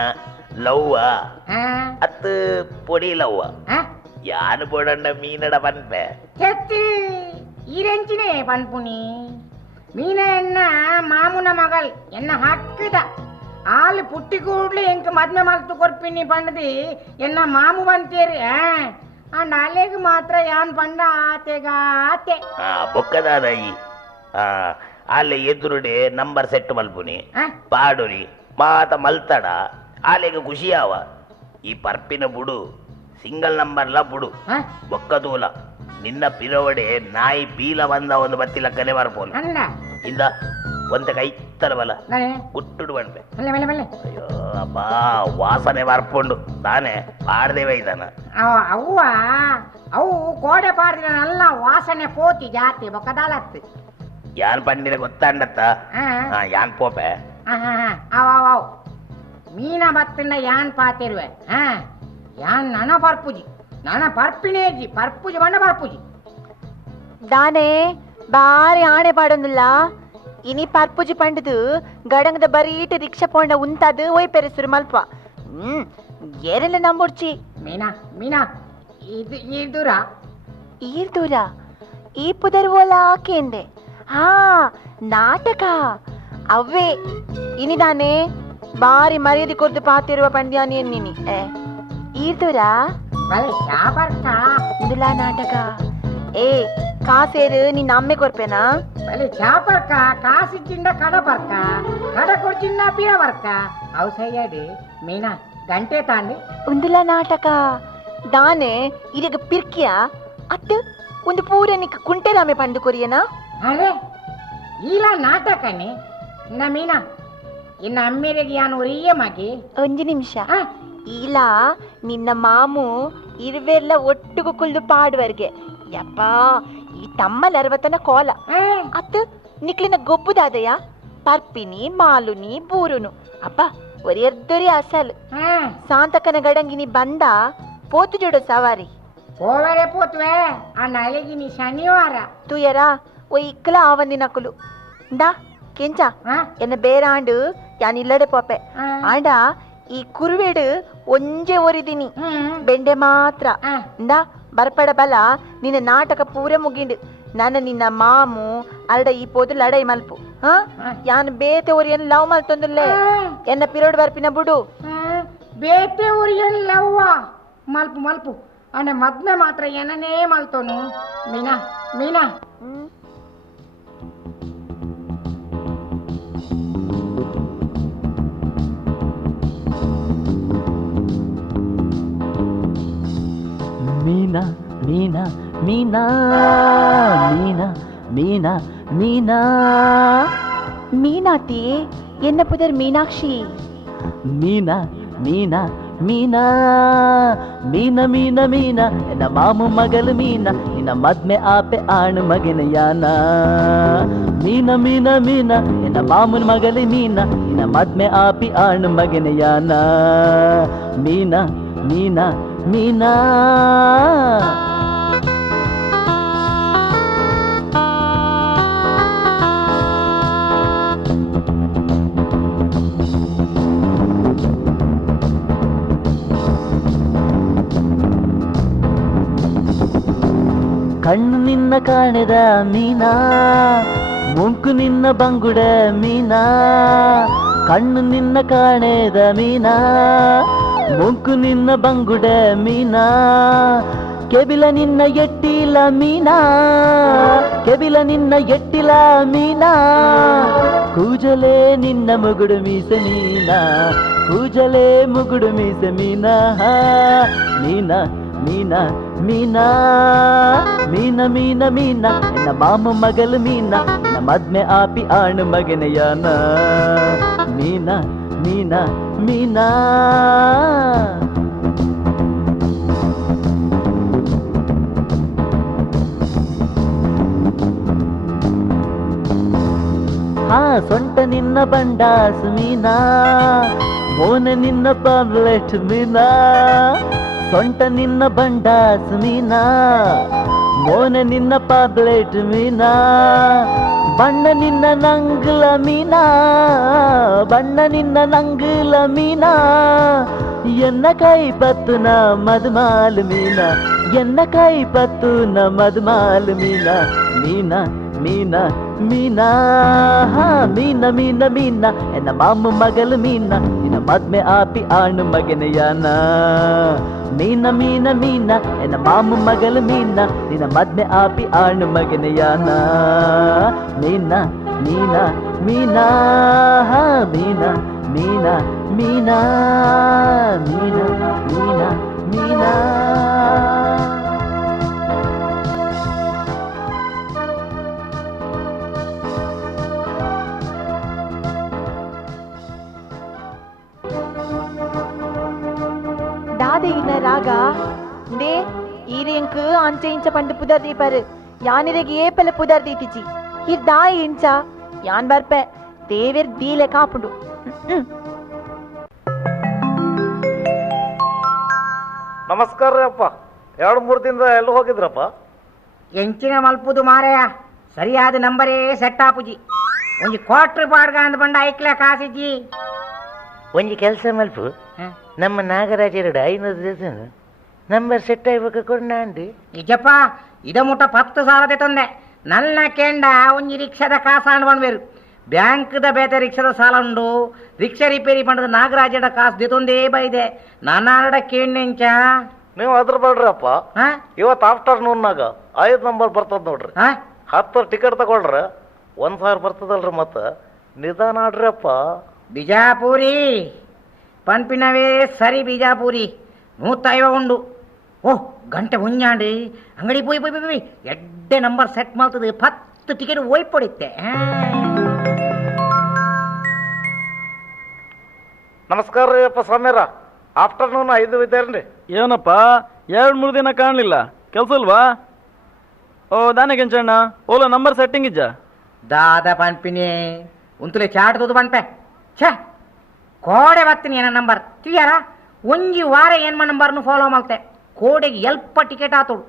ಲವ್ವ ಅತ್ತು ಪೊಡಿ ಲವ್ವ ಯಾನು ಪೊಡಂಡ ಮೀನಡ ಪನ್ಪೆ చెత్తి ఈరెంచినే పన్పుని మీన ఎన్న మామున మగల్ ఎన్న హక్కుద ఆలు పుట్టి కూడ్లు ఇంక మద్మె మల్తు కొర్పిని పండది ఎన్న మాము ಬಂತೇರಿ ಅಂಡ್ ಅಲೆಗ್ ಮಾತ್ರ ಯಾನ್ ಪಂಡ ಆತೆಗ ಆತೆ ಬೊಕ್ಕದಾದಯಿ ಆಲೆ ಎದುರುಡೆ ನಂಬರ್ ಸೆಟ್ ಮಲ್ಪುನಿ ಪಾಡುರಿ ಮಾತ ಮಲ್ತಡ ಆಲೆಗೆ ಖುಷಿಯಾವ ಈ ಪರ್ಪಿನ ಬುಡು ಸಿಂಗಲ್ ನಂಬರ್ಲ ಬುಡು ಬೊಕ್ಕದೂಲ ನಿನ್ನ ಪಿರವಡೆ ನಾಯಿ ಪೀಲ ಬಂದ ಒಂದು ಬತ್ತಿ ಲಕ್ಕನೆ ಬರ್ಪೋನು ಇಂದ ಒಂದ ಕೈ ತರಬಲ ಗುಟ್ಟುಡು ಬಣ್ಪೆ ಅಯ್ಯೋ ಅಪ್ಪ ವಾಸನೆ ಬರ್ಪುಂಡು ತಾನೆ ಪಾಡ್ದೇವೆ ಇದಾನ ಅವ್ವ ಅವು ಕೋಡೆ ಪಾಡ್ದಿನ ನಲ್ಲ ವಾಸನೆ ಪೋತಿ ಜಾತಿ ಬೊಕ್ಕದಾಲತ್ತು ಯಾನ್ ಪಂಡಿನ ಗೊತ್ತಾಂಡತ್ತ ಯಾನ್ ಪೋಪೆ ಅವ್ ಮೀನ ಬತ್ತಿನ ಯಾನ್ ಪಾತಿರುವೆ ಯಾನ್ ನನ ಪರ್ಪುಜಿ ನನ ಪರ್ಪಿನೇಜಿ ಪರ್ಪುಜಿ ಬಣ್ಣ ಪರ್ಪುಜಿ ದಾನೆ ಬಾರಿ ಆಣೆ ಪಾಡೊಂದುಲ್ಲ ಇನಿ ಪರ್ಪುಜಿ ಪಂಡದು ಗಡಂಗದ ಬರೀಟ್ ರಿಕ್ಷಾ ಪೋಂಡ ಉಂತದು ಒಯ್ ಪೆರೆಸುರು ಮಲ್ಪ ಏರೆಲ್ಲ ನಂಬುಡ್ಚಿ ಮೀನಾ ಮೀನಾ ಇದು ಈರ್ದೂರ ಈರ್ದೂರ ಈ ಪುದರ್ ಓಲ ಆಕೆಂದೆ ನಾಟಕ ಅವೇ ಇನಿದಾನೆ ಬಾರಿ ಮರ್ಯಾದೆ ಕೊರ್ದು ಪಾತಿರುವ ಪಂಡ್ಯಾನಿ ಎನ್ನಿನಿ ಈರ್ದೂರ ಇಂದುಲಾ ನಾಟಕ ಕಾಸೇರು ನಿನ್ನ ಅಮ್ಮೆ ಕೊರ್ಪೆನಾ ಬಲೆ ಚಾಪರ್ಕ ಕಾಸಿಚ್ಚಿಂದ ಕಡ ಬರ್ಕ ಕಡ ಕೊಡ್ಚಿಂದ ಪಿರ ಬರ್ಕ ಅವು ಸೈಯಾಡಿ ಮೀನಾ ಗಂಟೆ ತಾಂಡಿ ಉಂದುಲಾ ನಾಟಕ ದಾನೆ ಇರಗ ಪಿರ್ಕಿಯ ಅತ್ತು ಒಂದು ಪೂರನಿಕ ಕುಂಟೆರಾಮೆ ಪಂಡು ಕೊರಿಯನಾ ಅರೆ ಈಲ ನಾಟಕನೇ ಇನ್ನ ಮೀನಾ ಇನ್ನ ಅಮ್ಮೆರೆಗೆ ಯಾನು ಒರಿಯ ಮಗೆ ಒಂದು ನಿಮಿಷ ಇಲ್ಲ ನಿನ್ನ ಮಾಮು ಇರುವೆಲ್ಲ ಒಟ್ಟಿಗೂ ಕುಳ್ದು ಪಾಡುವರ್ಗೆ ಯಪ್ಪ ಈ ತಮ್ಮಲ 60 ಕೋಲ ಅತ್ತು ನಿಕ್ಲಿನ ಗೊಬ್ಬುದಾದಯ ಪರ್ಪಿನಿ ಮಾಲುನಿ ಬೂರುನು ಅಪ್ಪ ಒರಿಯರ್ದೊರಿ ಅಸಲು ಸಾಂತಕನ ಗಡಂಗಿನಿ ಬಂದ ಪೋತು ಜೋಡು ಸವಾರಿ ಹೋವರೆ ಪೋತ್ವೆ ಆ ನಳಿಗಿನಿ ಶನಿವಾರ ತುಯರ ಒ ಇಕ್ಕಲ ಆವಂದಿನಕುಲು ಇಂದಾ ಕೆಂಚ ಎನ್ನ ಬೇರಾಂಡು ಯಾನ್ ಇಲ್ಲಡೆ ಪೋಪೆ ಆಂಡ ಈ ಕುರುವೇಡು ಒಂಜೆ ಒರಿದಿನಿ ಬೆಂಡೆ ಮಾತ್ರ ಇಂದಾ ಬರ್ಪಡ ಬಲ ನಿನ್ನ ನಾಟಕ ಪೂರ ಮುಗಿಂಡು ನಾನು ನಿನ್ನ ಮಾಮು ಅಲ್ಡ ಈ ಪೋದು ಲಡೈ ಮಲ್ಪು ಯಾನ್ ಬೇತೆ ಒರಿಯನ್ ಲವ್ ಮಲ್ತೊಂದುಲ್ಲೆ ಎನ್ನ ಪಿರೋಡ್ ಬರ್ಪಿನ ಬುಡು ಬೇತೆ ಒರಿಯನ್ ಲವ್ವ ಮಲ್ಪು ಮಲ್ಪು ಅನೆ ಮದ್ಮೆ ಮಾತ್ರ ಏನನೇ ಮಲ್ತೋನು ಮೀನಾ ಮೀನಾ ಹ್ಮ್ ಮೀನಾ ಮೀನಾ ಮೀನಾ ಮೀನಾ ಮೀನಾ ಮೀನಾ மீனாத்தி என்ன புதர் மீனாட்சி ಮೀನಾ ಮೀನಾ ಮೀನಾ ಮೀನ ಮೀನ ಮೀನ ಎನ್ನ ಮಾಮು ಮಗಲು ಮೀನ ನಿನ್ನ ಮದ್ಮೆ ಆಪೆ ಆಣು ಮಗನ ಯಾನ ಮೀನ ಮೀನ ಮೀನ ಎನ್ನ ಮಾಮುನ ಮಗಲು ಮೀನ ನಿನ್ನ ಮದ್ಮೆ ಆಪಿ ಆಣು ಮಗನ ಯಾನ ಮೀನ ಮೀನ ಮೀನಾ ಕಣ್ಣು ನಿನ್ನ ಕಾಣೆದ ಮೀನಾ ಮುಂಕು ನಿನ್ನ ಬಂಗುಡ ಮೀನಾ ಕಣ್ಣು ನಿನ್ನ ಕಾಣೆದ ಮೀನಾ ಮುಂಕು ನಿನ್ನ ಬಂಗುಡ ಮೀನಾ ಕೆಬಿಲ ನಿನ್ನ ಎಟ್ಟಿಲ ಮೀನಾ ಕೆಬಿಲ ನಿನ್ನ ಎಟ್ಟಿಲ ಮೀನಾ ಕೂಜಲೆ ನಿನ್ನ ಮುಗುಡು ಮೀಸ ಮೀನಾ ಕೂಜಲೆ ಮುಗುಡು ಮೀಸ ಮೀನಾ ಮೀನಾ ಮೀನಾ ಮೀನಾ ಮೀನ ಮೀನ ಮೀನ ಎನ್ನ ಮಾಮ ಮಗಲು ಮೀನ ನಿನ್ನ ಮದ್ಮೆ ಆಪಿ ಆಣು ಮಗನ ಯಾನ ಮೀನ ಮೀನ ಮೀನಾ ಹಾ ಸೊಂಟ ನಿನ್ನ ಬಂಡಾಸು ಮೀನಾ ಮೋನ ನಿನ್ನ ಪಾಮ್ಲೆಟ್ ಮೀನಾ ಸೊಂಟ ನಿನ್ನ ಬಂಡಾಸು ಮೀನಾ ಮೋನ ನಿನ್ನ ಪಾಬ್ಲೆಟ್ ಮೀನಾ ಬಣ್ಣ ನಿನ್ನ ನಂಗುಲ ಮೀನಾ ಬಣ್ಣ ನಿನ್ನ ನಂಗುಲ ಮೀನಾ ಎನ್ನ ಕೈ ಪತ್ತು ನ ಮಧುಮಾಲು ಮೀನಾ ಎನ್ನ ಕೈ ಪತ್ತು ನ ಮಧುಮಾಲು ಮೀನಾ ಮೀನಾ ಮೀನಾ ಮೀನಾ ಮೀನ ಮೀನ ಮೀನ ಎನ್ನ ಮಾಮು ಮಗಲು ಮೀನ ನಿನ್ನ ಮದ್ಮೆ ಆಪಿ ಆಣು ಮಗನ ಯಾನ ಮೀನ ಮೀನ ಮೀನ ಎನ್ನ ಮಾಮು ಮಗಲು ಮೀನ ನಿನ್ನ ಮದ್ಮೆ ಆಪಿ ಆಣು ಮಗನ ಯಾನ ಮೀನ ಮೀನ ಮೀನಾ ಮೀನ ಮೀನ ಮೀನಾ ಮೀನ ಮೀನ ಮೀನಾ தாதையின ராகா டே ஈரியங்கு அஞ்ச இஞ்ச பண்டு புதர் தீப்பாரு யானிரகு ஏப்பல புதர் தீத்திச்சி இர் தாய் இஞ்சா யான் ಬರ್ಪೆ ದೇವೇರ್ ದೀಲೆ ಕಾಪುಂಡು ನಮಸ್ಕಾರ ರೀ ಅಪ್ಪ 2-3 ದಿನದ ಎಲ್ಲ ಹೋಗಿದ್ರಪ್ಪ ಎಂಚಿನ ಮಲ್ಪುದು ಮಾರೆಯ ಸರಿಯಾದ ನಂಬರೇ ಸೆಟ್ ಆಪುಜಿ ಒಂಜಿ ಕ್ವಾರ್ಟರ್ ಬಾಡ್ಗ ಅಂದ್ ಬಂಡ ಐಕ್ಲ ಕಾಸಿಜ್ಜಿ ಒಂಜಿ ಕೆಲಸ ಮಲ್ಪು ನಮ್ಮ ನಾಗರಾಜರಡು 500 ದಿವಸ ನಂಬರ್ ಸೆಟ್ ಆಗ್ಬೇಕು ಕೊಂಡಾಂಡು ನಿಜಪ್ಪ ಇದ ಮುಟ್ಟ 10 ಸಾಲದೆ ತಂದೆ ನನ್ನ ಕೆಂಡ ಒಂಜಿ ರಿಕ್ಷಾದ ಕಾಸಾಂಡ್ ಬಂದ್ಬೇರು ಬ್ಯಾಂಕ್ದ ಬೇತೆ ರಿಕ್ಷಾದ ಸಾಲ ಉಂಡು ರಿಕ್ಷಾ ರಿಪೇರಿ ಪಂಡದ ನಾಗರಾಜಡ ಕಾಸು ದಿತೊಂದೇ ಬೈದೆ ನಾನಾಡ ಕೇಂಡೆಂಚ ನೀವು ಅದ್ರ ಬೇಡ್ರಿ ಅಪ್ಪ ಇವತ್ತು ಆಫ್ಟರ್ನೂನ್ನಾಗ 5 ನಂಬರ್ ಬರ್ತದ ನೋಡ್ರಿ 10 ಟಿಕೆಟ್ ತಗೊಳ್ರಿ 1000 ಬರ್ತದಲ್ರಿ ಮತ್ತ ನಿಧಾನ ಆಡ್ರಿ ಅಪ್ಪ ಬಿಜಾಪುರಿ ಪನ್ಪಿನವೇ ಸರಿ ಬಿಜಾಪುರಿ 150 ಉಂಡು ಓಹ್ ಗಂಟೆ ಮುಂಜಾಂಡು ಅಂಗಡಿ ಪೋಯ್ ಪೋಯ್ ಪೋಯ್ ಎಡ್ಡೆ ನಂಬರ್ ಸೆಟ್ ಮಾಡ್ತದೆ 10 ಟಿಕೆಟ್ ಒಯ್ ಪೊಡಿತ್ತೆ ನಮಸ್ಕಾರ ರೀ ಅಪ್ಪ ಸ್ವಾಮ್ಯಾರ ಆಫ್ಟರ್ನೂನ್ 5 ಇದ್ದಾರ್ರಿ ಏನಪ್ಪ 2-3 ದಿನ ಕಾಣಲಿಲ್ಲ ಕೆಲಸ ಇಲ್ವಾ ಓ ದಾನೆ ಕೆಂಚಣ್ಣ ಓಲೋ ನಂಬರ್ ಸೆಟ್ಟಿಂಗ್ ಇಜ್ಜ ದಾದ ಪನ್ಪಿನಿ ಉಂತುಲೆ ಚಾಟ್ ತೂದು ಪನ್ಪೆ ಛೇ ಕೋಡೆ ಬತ್ತೀನಿ ಏನ ನಂಬರ್ ತಿಯಾರ ಒಂಜಿ ವಾರ ಏನ್ಮ ನಂಬರ್ನು ಫಾಲೋ ಮಾಡ್ತೆ ಕೋಡೆಗೆ ಎಲ್ಪ ಟಿಕೆಟ್ ಆತೋಡು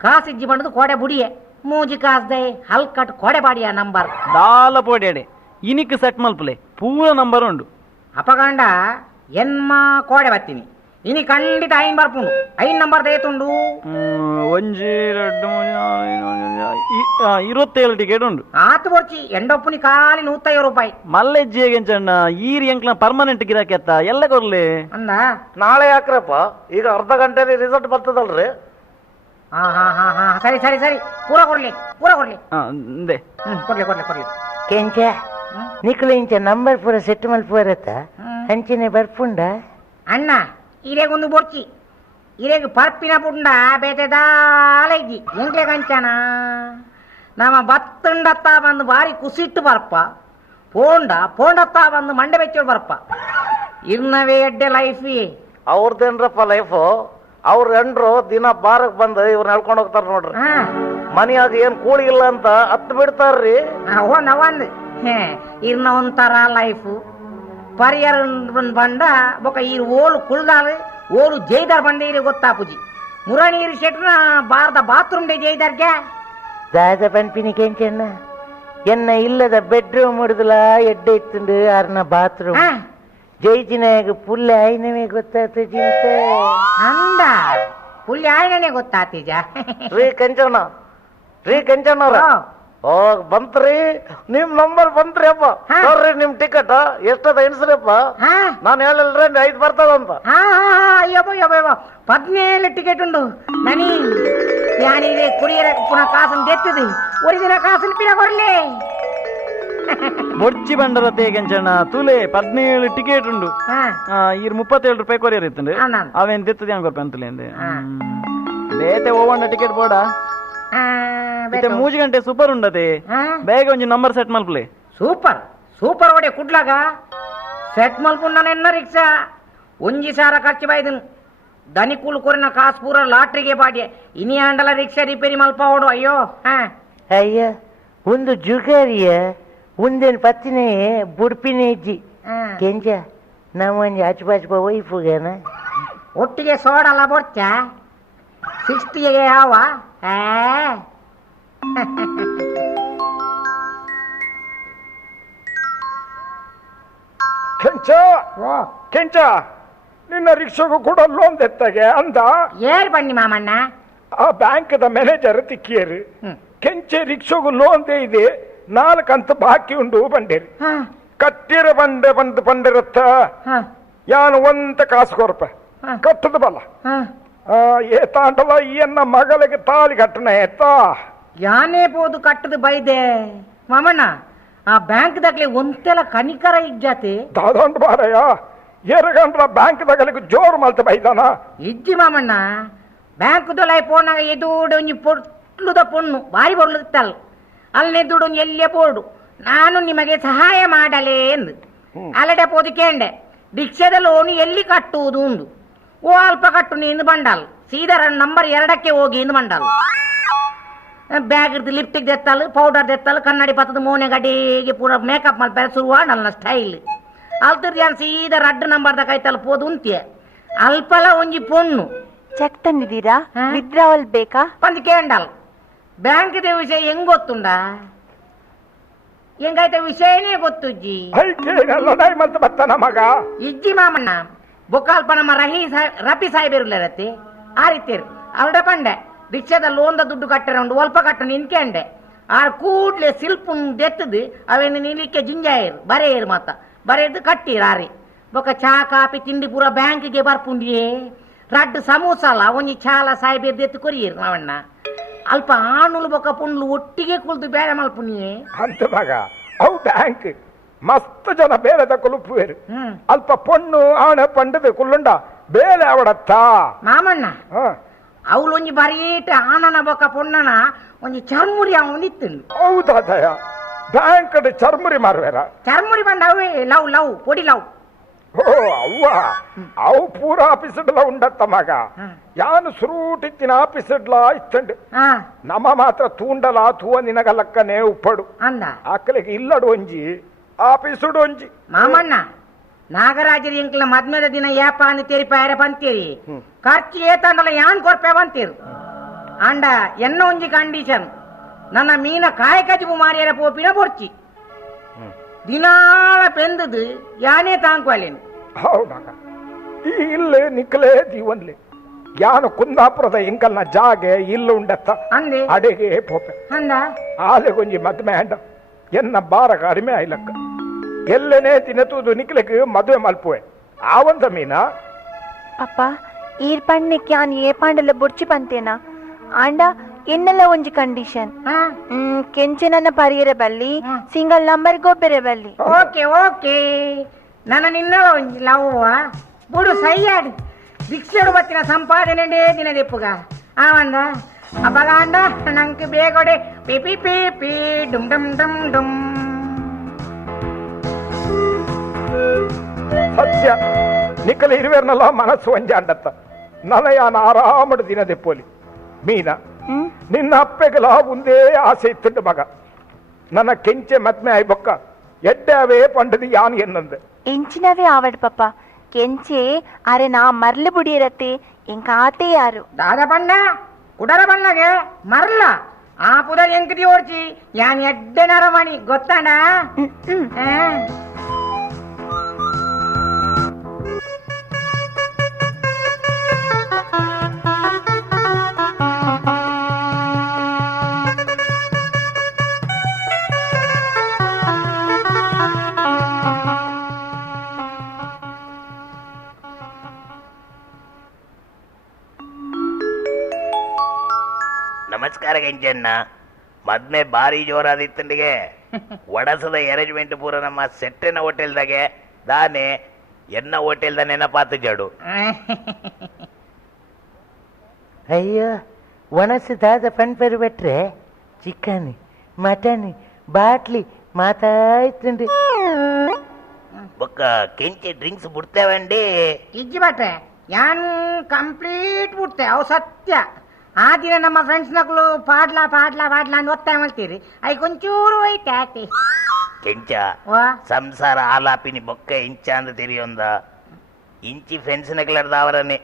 ಕಾಸಿಜ್ಜಿ ಬಂಡದು ಕೋಡೆ ಬುಡಿಯೆ ಮೂಜಿ ಕಾಸ್ದೆ ಹಲ್ಕಟ್ ಕೋಡೆ ಬಾಡಿಯ ನಂಬರ್ ದಾಲ ಪೋಡ್ಯಾಡೆ ಇನಿಕ್ ಸೆಟ್ ಮಲ್ಪಲೆ ಪೂರ ನಂಬರ್ ಉಂಡು ಅಪಗಂಡ ಎನ್ಮ ಕೋಡೆ ಬತ್ತೀನಿ ಇನಿ ಖಂಡಿತ 5 ಬರ್ಪುಂಡು 5 ನಂಬರ್ ದೇತುಂಡು ಒಂಜಿ 2 27 ಟಿಕೆಟ್ ಉಂಡು ಆತು ಬರ್ಚಿ ಎಂಡೊಪ್ಪುನಿ ಖಾಲಿ 150 ರೂಪಾಯಿ ಮಲ್ಲೆಜ್ಜಿ ಕೆಂಚಣ್ಣ ಈರಿ ಎಂಕ್ಲ ಪರ್ಮನೆಂಟ್ ಗಿರಾಕೆತ್ತ ಎಲ್ಲ ಕೊರ್ಲೆ ಅಂದ ನಾಳೆ ಯಾಕ್ರಪ್ಪ ಈಗ ಅರ್ಧ ಗಂಟೆಲಿ ರಿಸಲ್ಟ್ ಬರ್ತದಲ್ರಿ ಹಾ ಹಾ ಹಾ ಹಾ ಸರಿ ಸರಿ ಸರಿ ಪೂರ ಕೊಡ್ಲಿ ದೇ ಕೊಡ್ಲಿ ಕೆಂಚ ನಿಕ್ಲು ಇಂಚ ನಂಬರ್ ಪೂರ ಸೆಟ್ ಮಲ್ ಪೂರತ್ತ ಹಂಚಿನ ಬರ್ಪುಂಡ ಅಣ್ಣ ಇರೇಗೊಂದು ಬೊರ್ಚಿ ಇರೇಗ ಪರ್ಪಿನ ಪುಂಡ ಬೇತೆದಾಲ ಇದ್ದಿ ಎಂಕ್ಲೆ ಕಂಚಾನ ನಮ್ಮ ಬತ್ತಂಡತ್ತ ಬಂದು ಬಾರಿ ಕುಸಿಟ್ಟು ಬರ್ಪ ಪೋಂಡತ್ತ ಬಂದು ಮಂಡೆ ಬೆಚ್ಚೋಡು ಬರ್ಪ ಇರ್ನವೇ ಎಡ್ಡೆ ಲೈಫಿ ಅವ್ರದ್ದೇನ್ರಪ್ಪ ಲೈಫು ಅವ್ರ ಎಂಡ್ರು ದಿನ ಬಾರಕ್ ಬಂದು ಇವ್ರನ್ನ ಹೇಳ್ಕೊಂಡು ಹೋಗ್ತಾರ ನೋಡ್ರಿ ಮನೆಯಾಗ ಏನ್ ಕೂಳಿ ಇಲ್ಲ ಅಂತ ಹತ್ತು ಬಿಡ್ತಾರ್ರಿ. ಒಂದು ಇರ್ನ ಒಂಥರ ಲೈಫು ಪರಿಯರ್ ಬಂಡ ಬೊಕ ಈ ಓಲು ಕುಳ್ದಾಳು ಓಲು ಜೈದಾರ್ ಬಂಡ ಇರಿ ಗೊತ್ತಾಪುಜಿ ಮುರಣೀರು ಶೆಟ್ನ ಬಾರದ ಬಾತ್ರೂಮ್ ಡೇ ಜೈದಾರ್ಗೆ ದಾದ ಪನ್ಪಿನಿ ಕೆಂಚಣ್ಣ ಎನ್ನ ಇಲ್ಲದ ಬೆಡ್ರೂಮ್ ಹಿಡಿದಲ ಎಡ್ಡೆ ಇತ್ತುಂಡು ಅರ್ನ ಬಾತ್ರೂಮ್ ಜೈಜಿನಾಗ ಪುಲ್ಲೆ ಆಯ್ನವೇ ಗೊತ್ತಾತ ಜಿಂತ ಅಂದ ಪುಲ್ಲೆ ಆಯ್ನನೇ ಗೊತ್ತಾತೀಜ ರೀ ಕೆಂಚಣ್ಣವ್ರ ಓ ಬಂತ್ರಿ ನಿಮ್ ನಂಬರ್ ಬಂತ್ರಿ ಅಪ್ಪ ನೋಡ್ರಿ ನಿಮ್ ಟಿಕೆಟ್ ಎಷ್ಟದ ಎಣ್ಸ್ರಿಪ್ಪ ನಾನು ಹೇಳಿಲ್ರಿ 5 ಬರ್ತದಂತ. ಅಯ್ಯೋ 17 ಟಿಕೆಟ್ ಉಂಡು ನನಿ ಯಾನಿದೆ ಕುಡಿಯರ ಪುನಃ ಕಾಸನ್ ತೆತ್ತದು ಒರಿಜಿನ ಕಾಸನ್ ಪಿನ ಕೊರ್ಲಿ ಬೊಡ್ಚಿ ಬಂಡರತೆ ಕೆಂಚಣ್ಣ ತೂಲೆ 17 ಟಿಕೆಟ್ ಉಂಡು ಇರ್ 37 ರೂಪಾಯಿ ಕೊರಿಯರ್ ಇತ್ತಂಡು ಅವೇನ್ ತೆತ್ತದ ಹೆಂಗ್ ಗೊಪ್ಪ ಅಂತಲೇ ಅಂದೆ ಬೇತೆ ಓವಣ್ಣ ಟಿಕೆಟ್ ಬೋಡ ಮತ್ತೆ 3 ಗಂಟೆ ಸೂಪರ್ ಉಂಡತೆ ಬೇಗ ಒಂಜಿ ನಂಬರ್ ಸೆಟ್ ಮಲ್ಪಲೆ ಸೂಪರ್ ಒಡೆ ಕುಡ್ಲಾಗ ಸೆಟ್ ಮಲ್ಪುಂಡ ಎನ್ನ ರಿಕ್ಷಾ 1,000 ಖರ್ಚು ಬಾಯ್ದನು ದನಿಕುಲ್ ಕೊರಿನ ಕಾಸು ಪೂರ ಲಾಟ್ರಿಗೆ ಬಾಡಿ ಇನಿ ಆಂಡಲ ರಿಕ್ಷಾ ರಿಪೇರಿ ಮಲ್ಪ ಓಡು ಅಯ್ಯೋ ಅಯ್ಯ ಒಂದು ಜುಗಾರಿಯ ಒಂದೇನು ಪತ್ತಿನೇ ಬುಡ್ಪಿನೇ ಇಜ್ಜಿ ಕೆಂಚ ನಾವೊಂದು ಆಚುಬಾಚುಬ ವೈಫುಗೇನ ಒಟ್ಟಿಗೆ ಸೋಡಲ್ಲ ಬೊಚ್ಚ 60ಗೆ ಯಾವ ಕೆಂಚ ನಿನ್ನ ರಿಕ್ಷಾಗೂ ಕೂಡ ಲೋನ್ ತೆತ್ತಗೆ ಅಂದ ಏರ್ ಬನ್ನಿ ಮಾಮಣ್ಣ ಆ ಬ್ಯಾಂಕ್ದ ಮ್ಯಾನೇಜರ್ ತಿಕ್ಕಿಯರು ಕೆಂಚೆ ರಿಕ್ಷಾಗೂ ಲೋನ್ ಇದೆ 4 ಕಂತು ಬಾಕಿ ಉಂಡು ಬಂಡೇರಿ ಕಟ್ಟಿರ ಬಂದಿರತ್ತ ಯಾನು ಒಂತ ಕಾಸು ಕೊರಪ ಕಟ್ಟದ ಬಲ್ಲ ಏತಾಂಟಲ್ಲ ಈಯನ್ನ ಮಗಳಿಗೆ ತಾಳಿ ಕಟ್ಟಣ ಏತಾ ಯಾನೇ ಬೋದು ಕಟ್ಟದ ಬೈದೆ ಮಾಮಣ್ಣ ಆ ಬ್ಯಾಂಕ್ ದಾಗ್ಲೆ ಒಂತೆಲ್ಲ ಕನಿಕರ ಇಜ್ಜಾತಿ ದಾದಂಡು ಬಾರಯ್ಯ ಎರಗಂಡ್ರ ಬ್ಯಾಂಕ್ ದಾಗಲಿಗೆ ಜೋರು ಮಲ್ತ ಬೈದಾನ ಇಜ್ಜಿ ಮಾಮಣ್ಣ ಬ್ಯಾಂಕ್ ದೊಲೈ ಪೋನಾಗ ಎದುಡು ಒಂಜಿ ಪೊಟ್ಲುದ ಪೊಣ್ಣು ಬಾರಿ ಬೊರ್ಲುತ್ತಲ್ಲ ಅಲ್ಲೇ ದುಡು ಎಲ್ಲೇ ಬೋರ್ಡು ನಾನು ನಿಮಗೆ ಸಹಾಯ ಮಾಡಲೇ ಎಂದು ಅಲ್ಲಡೆ ಪೋದು ಕೇಂಡೆ ರಿಕ್ಷಾದ ಲೋನು ಎಲ್ಲಿ ಕಟ್ಟುವುದು ಉಂಡು ಓ ಅಲ್ಪ ಕಟ್ಟು ನೀನು ಬಂಡಲ್ ಸೀದಾ ನಂಬರ್ 2ಕ್ಕೆ ಹೋಗಿ ಇಂದು ಬಂಡಲ್ ಬ್ಯಾಗ್ ಇರ್ದು ಲಿಪ್ಟಿಕ್ ತೆತ್ತಲು ಪೌಡರ್ ತೆತ್ತಲು ಕನ್ನಡಿ ಪತ್ತದ ಮೋನೆ ಗಡಿಗೆ ಪೂರ ಮೇಕಪ್ ಮಲ್ಪೆ ಶುರುವ ನನ್ನ ಸ್ಟೈಲ್ ಅಲ್ತರ್ ಜಾನ್ ಸೀದಾ 2 ನಂಬರ್ದ ಕೈತಲ್ಲ ಪೋದು ಉಂತ್ಯ ಅಲ್ಪಲ ಒಂಜಿ ಪೊಣ್ಣು ಚೆಕ್ ತಂದಿದ್ದೀರಾ ವಿತ್ಡ್ರಾವಲ್ ಬೇಕಾ ಪಂದು ಕೇಂಡಲ್ ಬ್ಯಾಂಕ್ದ ವಿಷಯ ಹೆಂಗ್ ಗೊತ್ತುಂಡ ಹೆಂಗಾಯ್ತ ವಿಷಯನೇ ಗೊತ್ತುಜ್ಜಿ ಬತ್ತನ ಮಗ ಇಜ್ಜಿ ಮಾಮಣ್ಣ ಬೊಕ್ಕಲ್ಪ ನಮ್ಮ ರಫಿ ಸಾಹೇಬಿರ್ಲರತ್ತೆ ಆ ರೀತಿ ಅಲ್ಡ ಪಂಡೆ ರಿಕ್ಷಾದ ಲೋನ್ದ ದುಡ್ಡು ಕಟ್ಟರೆ ಉಂಡು ಒಲ್ಪ ಕಟ್ಟು ನಿನ್ಕೆಂಡೆ ಆ ಕೂಡ್ಲೆ ಸಿಲ್ಪು ದೆತ್ತದು ಅವೇನು ನಿಲಿಕ್ಕೆ ಜಿಂಜಾಯರು ಬರೆಯರು ಮಾತ ಬರೆಯದು ಕಟ್ಟಿರು ಆರಿ ಬೊಕ್ಕ ಚಾ ಕಾಪಿ ತಿಂಡಿ ಪೂರ ಬ್ಯಾಂಕಿಗೆ ಬರ್ಪುಂಡಿಯೇ 2 ಸಮೋಸ ಅಲ್ಲ ಒಂಜಿ ಚಾಲ ಸಾಹೇಬಿರ್ ದೆತ್ತು ಕೊರಿಯರು ಮಾವಣ್ಣ ಅಲ್ಪ ಆಣುಲು ಬೊಕ್ಕ ಪುಂಡ್ಲು ಒಟ್ಟಿಗೆ ಕುಳ್ದು ಬೇರೆ ಮಲ್ಪುನಿಯೇ ಅಂತ ಮಗ ಅವು ಬ್ಯಾಂಕ್ ಮಸ್ತ್ ಜನ ಬೇರೆ ಕುಲುಪುವೇರು ಅಲ್ಪ ಪೊಣ್ಣು ಆಣ ಪಂಡದ ಕುಲ್ಲುಂಡ ಬೇಲೆ ಅವಡತ್ತ ಮಾಮಣ್ಣ ಅವಳು ಒಂಜಿ ಬರೀಟ ಆನನ ಬೊಕ್ಕ ಪೊಣ್ಣನ ಒಂಜಿ ಚರ್ಮುರಿ ಅವನಿತ್ತು ಹೌದಾದಯ ಬ್ಯಾಂಕ್ ಚರ್ಮುರಿ ಮಾರುವೇರ ಚರ್ಮುರಿ ಬಂದ ಅವೇ ಲವ್ ಪೊಡಿ ಲವ್ ಓ ಅವ್ವ ಅವು ಪೂರ ಆಫೀಸಡ್ಲ ಉಂಡತ್ತ ಮಗ ಯಾನು ಸುರೂಟಿತ್ತಿನ ಆಫೀಸಡ್ಲ ಇತ್ತಂಡು ನಮ್ಮ ಮಾತ್ರ ತೂಂಡಲ ತೂವ ನಿನಗಲಕ್ಕನೆ ಉಪ್ಪಡು ಅಂದ ಆಕಲಿಗೆ ಇಲ್ಲಡು ಒಂಜಿ ಆಫೀಸುಡು ಒಂಜಿ ಮಾಮಣ್ಣ ನಾಗರಾಜರಿ ಎಂಕ್ಲ ಮದ್ಮೆದ ದಿನ ಏಪ ಅನ್ನು ತೆರಿಪಾಯರ ಬಂತೀರಿ ಖರ್ಚು ಏತಂಡಲ ಯಾನ್ ಕೊರ್ಪೆ ಬಂತೀರು ಅಂಡ ಎನ್ನ ಒಂಜಿ ಕಂಡೀಷನ್ ನನ್ನ ಮೀನ ಕಾಯಕಜಿಬು ಮಾರಿಯರ ಪೋಪಿನ ಬೊರ್ಚಿ ದಿನಾಳ ಪೆಂದದು ಯಾನೇ ತಾಂಕ್ವಾಲೇನು ಹೌದಾಗ ಈ ಇಲ್ಲೇ ನಿಕ್ಕಲೇ ದೀವನ್ಲೆ ಯಾನು ಕುಂದಾಪುರದ ಎಂಕಲ್ನ ಜಾಗೆ ಇಲ್ಲು ಉಂಡತ್ತ ಅಂದೆ ಅಡೆಗೆ ಪೋಪೆ ಅಂದ ಆಲೆ ಕೊಂಜಿ ಮದ್ಮೆ ಅಂಡ ಎನ್ನ ಬಾರ ಕಡಿಮೆ ಆಯ್ಲಕ್ಕ ಎಲ್ಲನೇ ತಿನ್ನತುದು ನಿಕ್ಲೆಗ್ ಮದುವೆ ಮಲ್ಪುವೆ ಆವಂತ ಮೀನ ಅಪ್ಪ ಈರ್ ಪಣ್ಣಕ್ಕೆ ಯಾನ್ ಏ ಪಾಂಡಲ ಬುರ್ಚಿ ಪಂತೇನಾ ಆಂಡ ಎನ್ನೆಲ್ಲ ಒಂಜಿ ಕಂಡೀಷನ್ ಕೆಂಚನನ್ನ ಪರಿಯರೆ ಬಲ್ಲಿ ಸಿಂಗಲ್ ನಂಬರ್ ಗೊಬ್ಬರ ಬಲ್ಲಿ. ಓಕೆ ಓಕೆ ನನ್ನ ನಿನ್ನ ಒಂಜಿ ಲವ್ವ ಬುಡು ಸೈಯಾಡಿ ಭಿಕ್ಷೆಡು ಬತ್ತಿನ ಸಂಪಾದನೆ ದಿನದೆಪ್ಪುಗ ಆವಂದ ಅಪಗಾಂಡ ನಂಗೆ ಬೇಗೊಡೆ ಪಿ ಪಿ ಪಿ ಪಿ ಡುಮ್ ಡುಮ್ ಡುಮ್ ಡುಮ್. ಸತ್ಯ ನಿಕ್ಕಲ ಇರುವೆರ್ನಲ್ಲ ಮನಸ್ಸು ಒಂಜಾಂಡತ್ತ ನನಯಾನ ಆರಾಮಡು ದಿನದೆಪ್ಪೋಲಿ ಮೀನ ನಿನ್ನ ಅಪ್ಪೆಗಲ ಒಂದೇ ಆಸೆ ಇತ್ತುಂಡು ಮಗ ನನ್ನ ಕೆಂಚೆ ಮದ್ಮೆ ಆಯ್ಬೊಕ್ಕ ಎಡ್ಡೆ ಅವೇ ಪಂಡದು ಯಾನ್ ಎನ್ನಂದೆ ಎಂಚಿನವೇ ಆವಡ್ ಪಪ್ಪ ಕೆಂಚೆ ಅರೆ ನಾ ಮರ್ಲು ಬುಡಿಯರತ್ತೆ ಎಂಕಾತೆ ಯಾರು ದಾದ ಬಣ್ಣ ಕುಡರ ಬಣ್ಣಗೆ ಮರ್ಲ ಆ ಪುದ ಎಂಕದಿ ಓಡ್ಚಿ ಯಾನ್ ಎಡ್ಡೆ ನರಮಣಿ ಗೊತ್ತಾಡ. ನಮಸ್ಕಾರ ಕೆಂಚಣ್ಣ. ಮದ್ಮೆ ಭಾರಿ ಜೋರಾದಿತ್ತಂಡಿಗೆ ಒಡಸದ ಅರೇಂಜ್ಮೆಂಟ್ ಪೂರ ನಮ್ಮ ಸೆಟ್ಟಿನ ಹೋಟೆಲ್ದಾಗೆ ದಾನೆ ಎನ್ನ ಹೋಟೆಲ್ದ ನೆನಪಾತು ಜಾಡು. ಅಯ್ಯೋ ಒಣಸು ದಾದ ಪಂಪರು ಬಿಟ್ರೆ ಚಿಕನ್ ಮಟನ್ ಬಾಟ್ಲಿ ಮಾತಾಯ್ತುಂಡು. ಬೊಕ್ಕ ಕೆಂಚೆ ಡ್ರಿಂಕ್ಸ್ ಬಿಡ್ತೇವಂಡಿ ಇಜ್ಜಿ ಬಟ್ರೆ ಯಾನ್ ಕಂಪ್ಲೀಟ್ ಬಿಡ್ತೆ ಅವು ಸತ್ಯ. ಆ ದಿನ ನಮ್ಮ ಫ್ರೆಂಡ್ಸ್ ನಕ್ಳು ಪಾಡ್ಲಾ ಪಾಡ್ಲಾ ಪಾಡ್ಲಾ ಅಂತ ಒತ್ತಾಯ ಮಾಡ್ತೀರಿ ಐಕ್ ಒಂಚೂರು ಹೋಯ್ತೆ ಆತಿ ಕೆಂಚ ಸಂಸಾರ ಆಲಾಪಿನಿ ಬೊಕ್ಕ ಇಂಚ ಅಂತ ತೆರಿಯೊಂದ ಇಂಚಿ ಫ್ರೆಂಡ್ಸ್ ನಕ್ಲರ್ದ ಅವರನ್ನೇ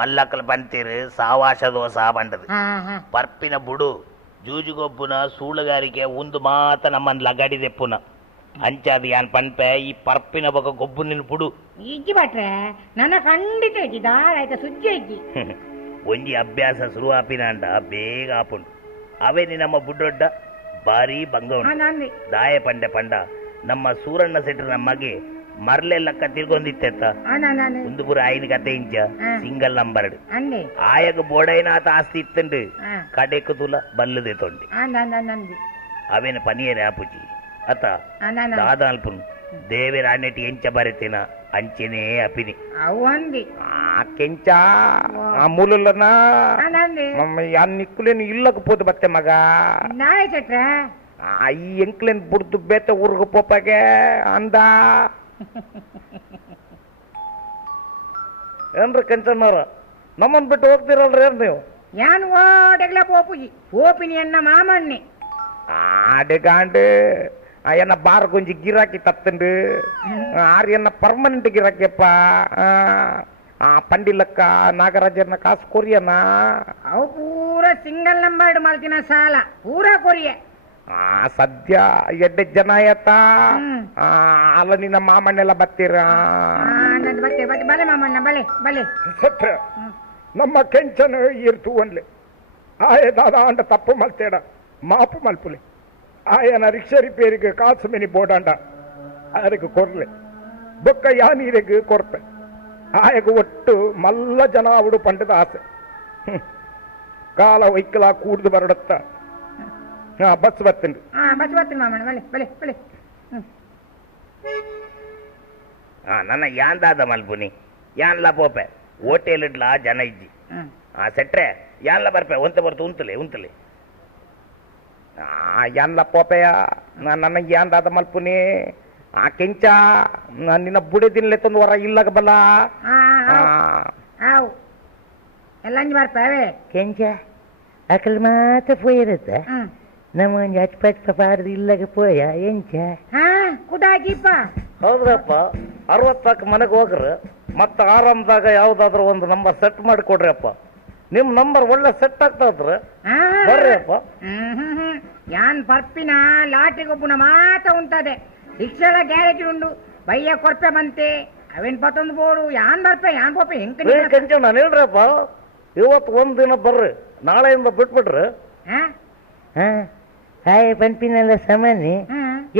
ಮಲ್ಲಕ್ಕಲ್ ಪಂತೀರು ಸಾವಾಸ ದೋಸ ಬಂಡದು ಪರ್ಪಿನ ಬುಡು ಜೂಜುಗೊಬ್ಬುನ ಸೂಳುಗಾರಿಕೆ ಒಂದು ಮಾತ ನಮ್ಮನ್ ಲಗಾಡಿದೆಪ್ಪುನ ಅಂಚಾದ ಯಾನ್ ಪನ್ಪೆ ಈ ಪರ್ಪಿನ ಬೊಕ್ಕ ಗೊಬ್ಬು ನಿನ್ ಬುಡು ಇಜ್ಜಿ ಬಟ್ರೆ ನನ್ನ ಖಂಡಿತ ಇಜ್ಜಿ ದಾರಾಯ್ತ ಸುಜ್ಜಿ ಇಜ್ಜಿ ಒಂಜಿ ಅಭ್ಯಾಸ ಶುರುವಾಪಿನ ಅಂಡ ಬೇಗ ಆಪುಂಡು ಅವೇನಿ ನಮ್ಮ ಬುಡ್ಡೊಡ್ಡ ಬಾರಿ ಬಂಗ ಉಂಟು ದಾಯ ಪಂಡೆ ಪಂಡ ನಮ್ಮ ಸೂರಣ್ಣ ಸೆಟ್ರ ನಮ್ಮಗೆ ಮರ್ಲೆಲ್ಲಕ್ಕ ತಿರ್ಗೊಂದಿತ್ತೆತ್ತ ಒಂದು ಪುರ ಆಯ್ನ ಕತೆ ಇಂಚ ಸಿಂಗಲ್ ನಂಬರ್ ಆಯಗ ಬೋಡೈನಾತ ಆಸ್ತಿ ಇತ್ತಂಡು ಕಡೆಕ್ ತುಲ ಬಲ್ಲದೆ ತೊಂಡಿ ಅವೇನ ಪನಿಯರೆ ಆಪುಜಿ ಅತ್ತ ದಾದ ಅಲ್ಪುನು ದೇವೇರ ಅಣ್ಣೆಟಿ ಎಂಚ ಬರೆತೇನ ಅಂಚೆನೇ ಅಪಿನಿ ಅವಂದಿ ಕೆಂಚ ಆ ಮೂಲನ ಯಾನ್ ನಿಕ್ಕುಲೇನು ಇಲ್ಲకపోతే ಬತ್ತೆ ಮಗ ನಾಳೆ ಚಟ್ರ ಈ ಎಂಕ್ಲೇನ್ ಬುಡ್ದು ಬೇತ ಊರ್ಗ ಪೋಪಗೆ ಅಂದ ಏನ್ರಿ ಕೆಂಚಣ್ಣವ್ರ ನಮ್ಮನ್ ಬಿಟ್ಟು ಹೋಗ್ತಿರಲ್ರಿ ಏನ್ ನೀವು ಯಾನ್ ಓಡೆಗ್ಲ ಪೋಪುಜಿ ಪೋಪಿನಿ ಎನ್ನ ಮಾಮಣ್ಣಿ ಆಡೆಗಾಂಡು ಎನ್ನ ಬಾರ್ ಕೊಂಚಿ ಗಿರಾಕಿ ತತ್ತಂಡು ಆರು ಎನ್ನ ಪರ್ಮನೆಂಟ್ ಗಿರಾಕಿಯಪ್ಪ ಪಂಡಿಲಕ್ಕ ನಾಗರಾಜರ್ನ ಕಾಸು ಕೊರಿಯನ ಅವು ಪೂರ ಸಿಂಗಲ್ ನಂಬರ್ಡ್ ಮಲ್ತಿನ ಸಾಲ ಪೂರ ಕೊರಿಯ ಸದ್ಯ ಎಡ್ಡೆ ಜನ ಆಯತ್ತ ಅಲ್ಲ ನಿನ್ನ ಮಾಮಣ್ಣೆಲ್ಲ ಬತ್ತೀರ ಬಲೆ ಮಾಮಣ್ಣ ಬಲೆ ಬಲೆ ಸತ್ರ ನಮ್ಮ ಕೆಂಚನ ಇರ್ತು ಒನ್ಲೆ ಆಯ ದಾದ ಅಂಡ ತಪ್ಪು ಮಲ್ತೇಡ ಮಾಪು ಮಲ್ಪುಲೆ ಆಯನ ರಿಕ್ಷಾ ರಿಪೇರಿಗೆ ಕಾಸು ಮಿನಿ ಬೋಡಾಂಡ ಆಯರಿಗೆ ಕೊರ್ಲೆ ಬೊಕ್ಕ ಯಾನೀರಿಗೆ ಕೊರ್ಪೆ ಆಯಗ ಒಟ್ಟು ಮಲ್ಲ ಜನ ಅವಡು ಪಂಡದ ಆಸೆ ಕಾಲ ವೈಕಲ ಕೂಡ್ದು ಬರಡತ್ತ ಬಸ್ ಬತ್ತಂಡು ಬಸ್ ಬತ್ತೀನಿ ಮಾಮಣ್ಣ ಬಲೆ ಬಲೆ ಬಲೆ ನನ್ನ ಯಾನ್ ದಾದ ಮಲ್ಪುನಿ ಯಾನ್ಲ ಪೋಪೆ ಹೋಟೆಲ್ ಇಡ್ಲ ಜನ ಇಜ್ಜಿ ಸೆಟ್ರೆ ಯಾನ್ಲ ಬರ್ಪೆ ಒಂತೆ ಬರ್ತು ಉಂತಲೆ ಉಂತಲೆ ಯಾನ್ಲ ಪೋಪೆಯ ನನ್ನ ಯಾನ್ ದಾದ ಮಲ್ಪುನಿ ಆ ಕೆಂಚ ನಿನ್ನ ಬುಡೆದಿನ್ಲೆ ತಂದು ಹೊರ ಇಲ್ಲಾಗ ಬಲ್ಲ ಎಲ್ಲ ಬರ್ಪೇವೆ ಕೆಂಚ ಅಕಲ್ ಮಾತ್ರ ಪೋಯಿರತ್ತ ನಮ್ಮ ಒಂದು ಅಚ್ಚಪಚ್ಚ ಪಾಡ್ದು ಇಲ್ಲಾಗ ಪೋಯ ಎಂಚ ಕುದಾಜಿಪ್ಪ ಹೌದ್ರಪ್ಪ 60ಕ್ಕೆ ಮನೆಗೆ ಹೋಗ್ರಿ ಮತ್ತೆ ಆರಾಮದಾಗ ಯಾವ್ದಾದ್ರು ಒಂದು ನಂಬರ್ ಸೆಟ್ ಮಾಡಿ ಕೊಡ್ರಿ ಅಪ್ಪ ನಿಮ್ ನಂಬರ್ ಒಳ್ಳೆ ಸೆಟ್ ಆಗ್ತದ್ರ ಬರ್ರಿ ಅಪ್ಪ ಯಾನ್ ಪರ್ಪಿನ ಲಾಟಿಗೊಬ್ಬನ ಮಾತ ಉಂಟದೆ ರಿಕ್ಷಾದ ಗ್ಯಾರೇಜ್ ಉಂಡು ಬಯ್ಯ ಕೊರ್ಪೆ ಬಂತೆ ಅವೇನ್ ಪತ್ತೊಂದು ಬೋಡು ಯಾನ್ ಬರ್ಪೆ ಯಾನ್ ಪೋಪೆ ಕೆಂಚ ನಾನು ಹೇಳ್ರಪ್ಪ ಇವತ್ತು ಒಂದ್ ದಿನ ಬರ್ರಿ ನಾಳೆಯಿಂದ ಬಿಟ್ಬಿಡ್ರಿ ಹಾಯ ಪಂಪಿನೆಲ್ಲ ಸಾಮಾನ್ಯ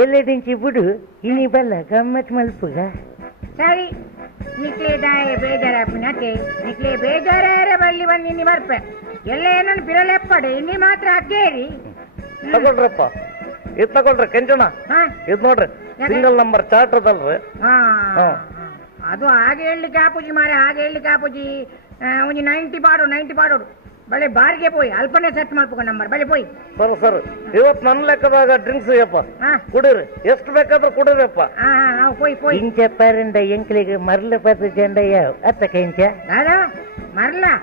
ಎಲ್ಲಡಿಂಚಿ ಬಿಡು ಇನಿ ಬಲ್ಲ ಗಮ್ಮತ್ ಮಲ್ಪುಗ ಸರಿ ನಿಕ್ಲೆ ದಾಯ ಬೇಜಾರ ಪುನತೆ ನಿಕ್ಲೆ ಬೇಜಾರ ಬಳ್ಳಿ ಬಂದಿನಿ ಬರ್ಪೆ ಎಲ್ಲ ಏನನ್ನು ಬಿರಲೆಪ್ಪಡೆ ಇನ್ನಿ ಮಾತ್ರ ಅಕ್ಕೇರಿ ತಗೊಳ್ರಪ್ಪ ಇದು ತಗೊಳ್ರಿ ಕೆಂಚಣ ಇದು ನೋಡ್ರಿ ಸಿಂಗಲ್ ನಂಬರ್ ಚಾರ್ಟ್ ಅದಲ್ರಿ. ಅದು ಹಾಗೆ ಹೇಳಲಿಕ್ಕೆ ಆಪುಜಿ ಮಾರೆ, ಹಾಗೆ ಹೇಳಲಿಕ್ಕೆ ಆಪುಜಿ. ಒಂದು 90 ಪಾಡೋಡು ಬಳೆ ಬಾರಿಗೆ ಪೋಯ್ ಅಲ್ಪನೇ ಸೆಟ್ ಮಾಡ್ಬೇಕು ನಂಬರ್ ಬಳೆ ಪೋಯ್. ಸರ್ ಇವತ್ತು ನನ್ನ ಲೆಕ್ಕದಾಗ ಡ್ರಿಂಕ್ಸ್ ಅಪ್ಪ ಕುಡೀರಿ, ಎಷ್ಟು ಬೇಕಾದ್ರೂ ಕುಡೀರಪ್ಪ. ಪೋಯ್ ಇಂಚಪ್ಪಾರಿಂದ ಎಂಕ್ಲಿಗೆ ಮರಳು ಪತ್ತು ಜಂಡಯ್ಯ ಅತ್ತ ಕೆಂಚ దాదా మరలా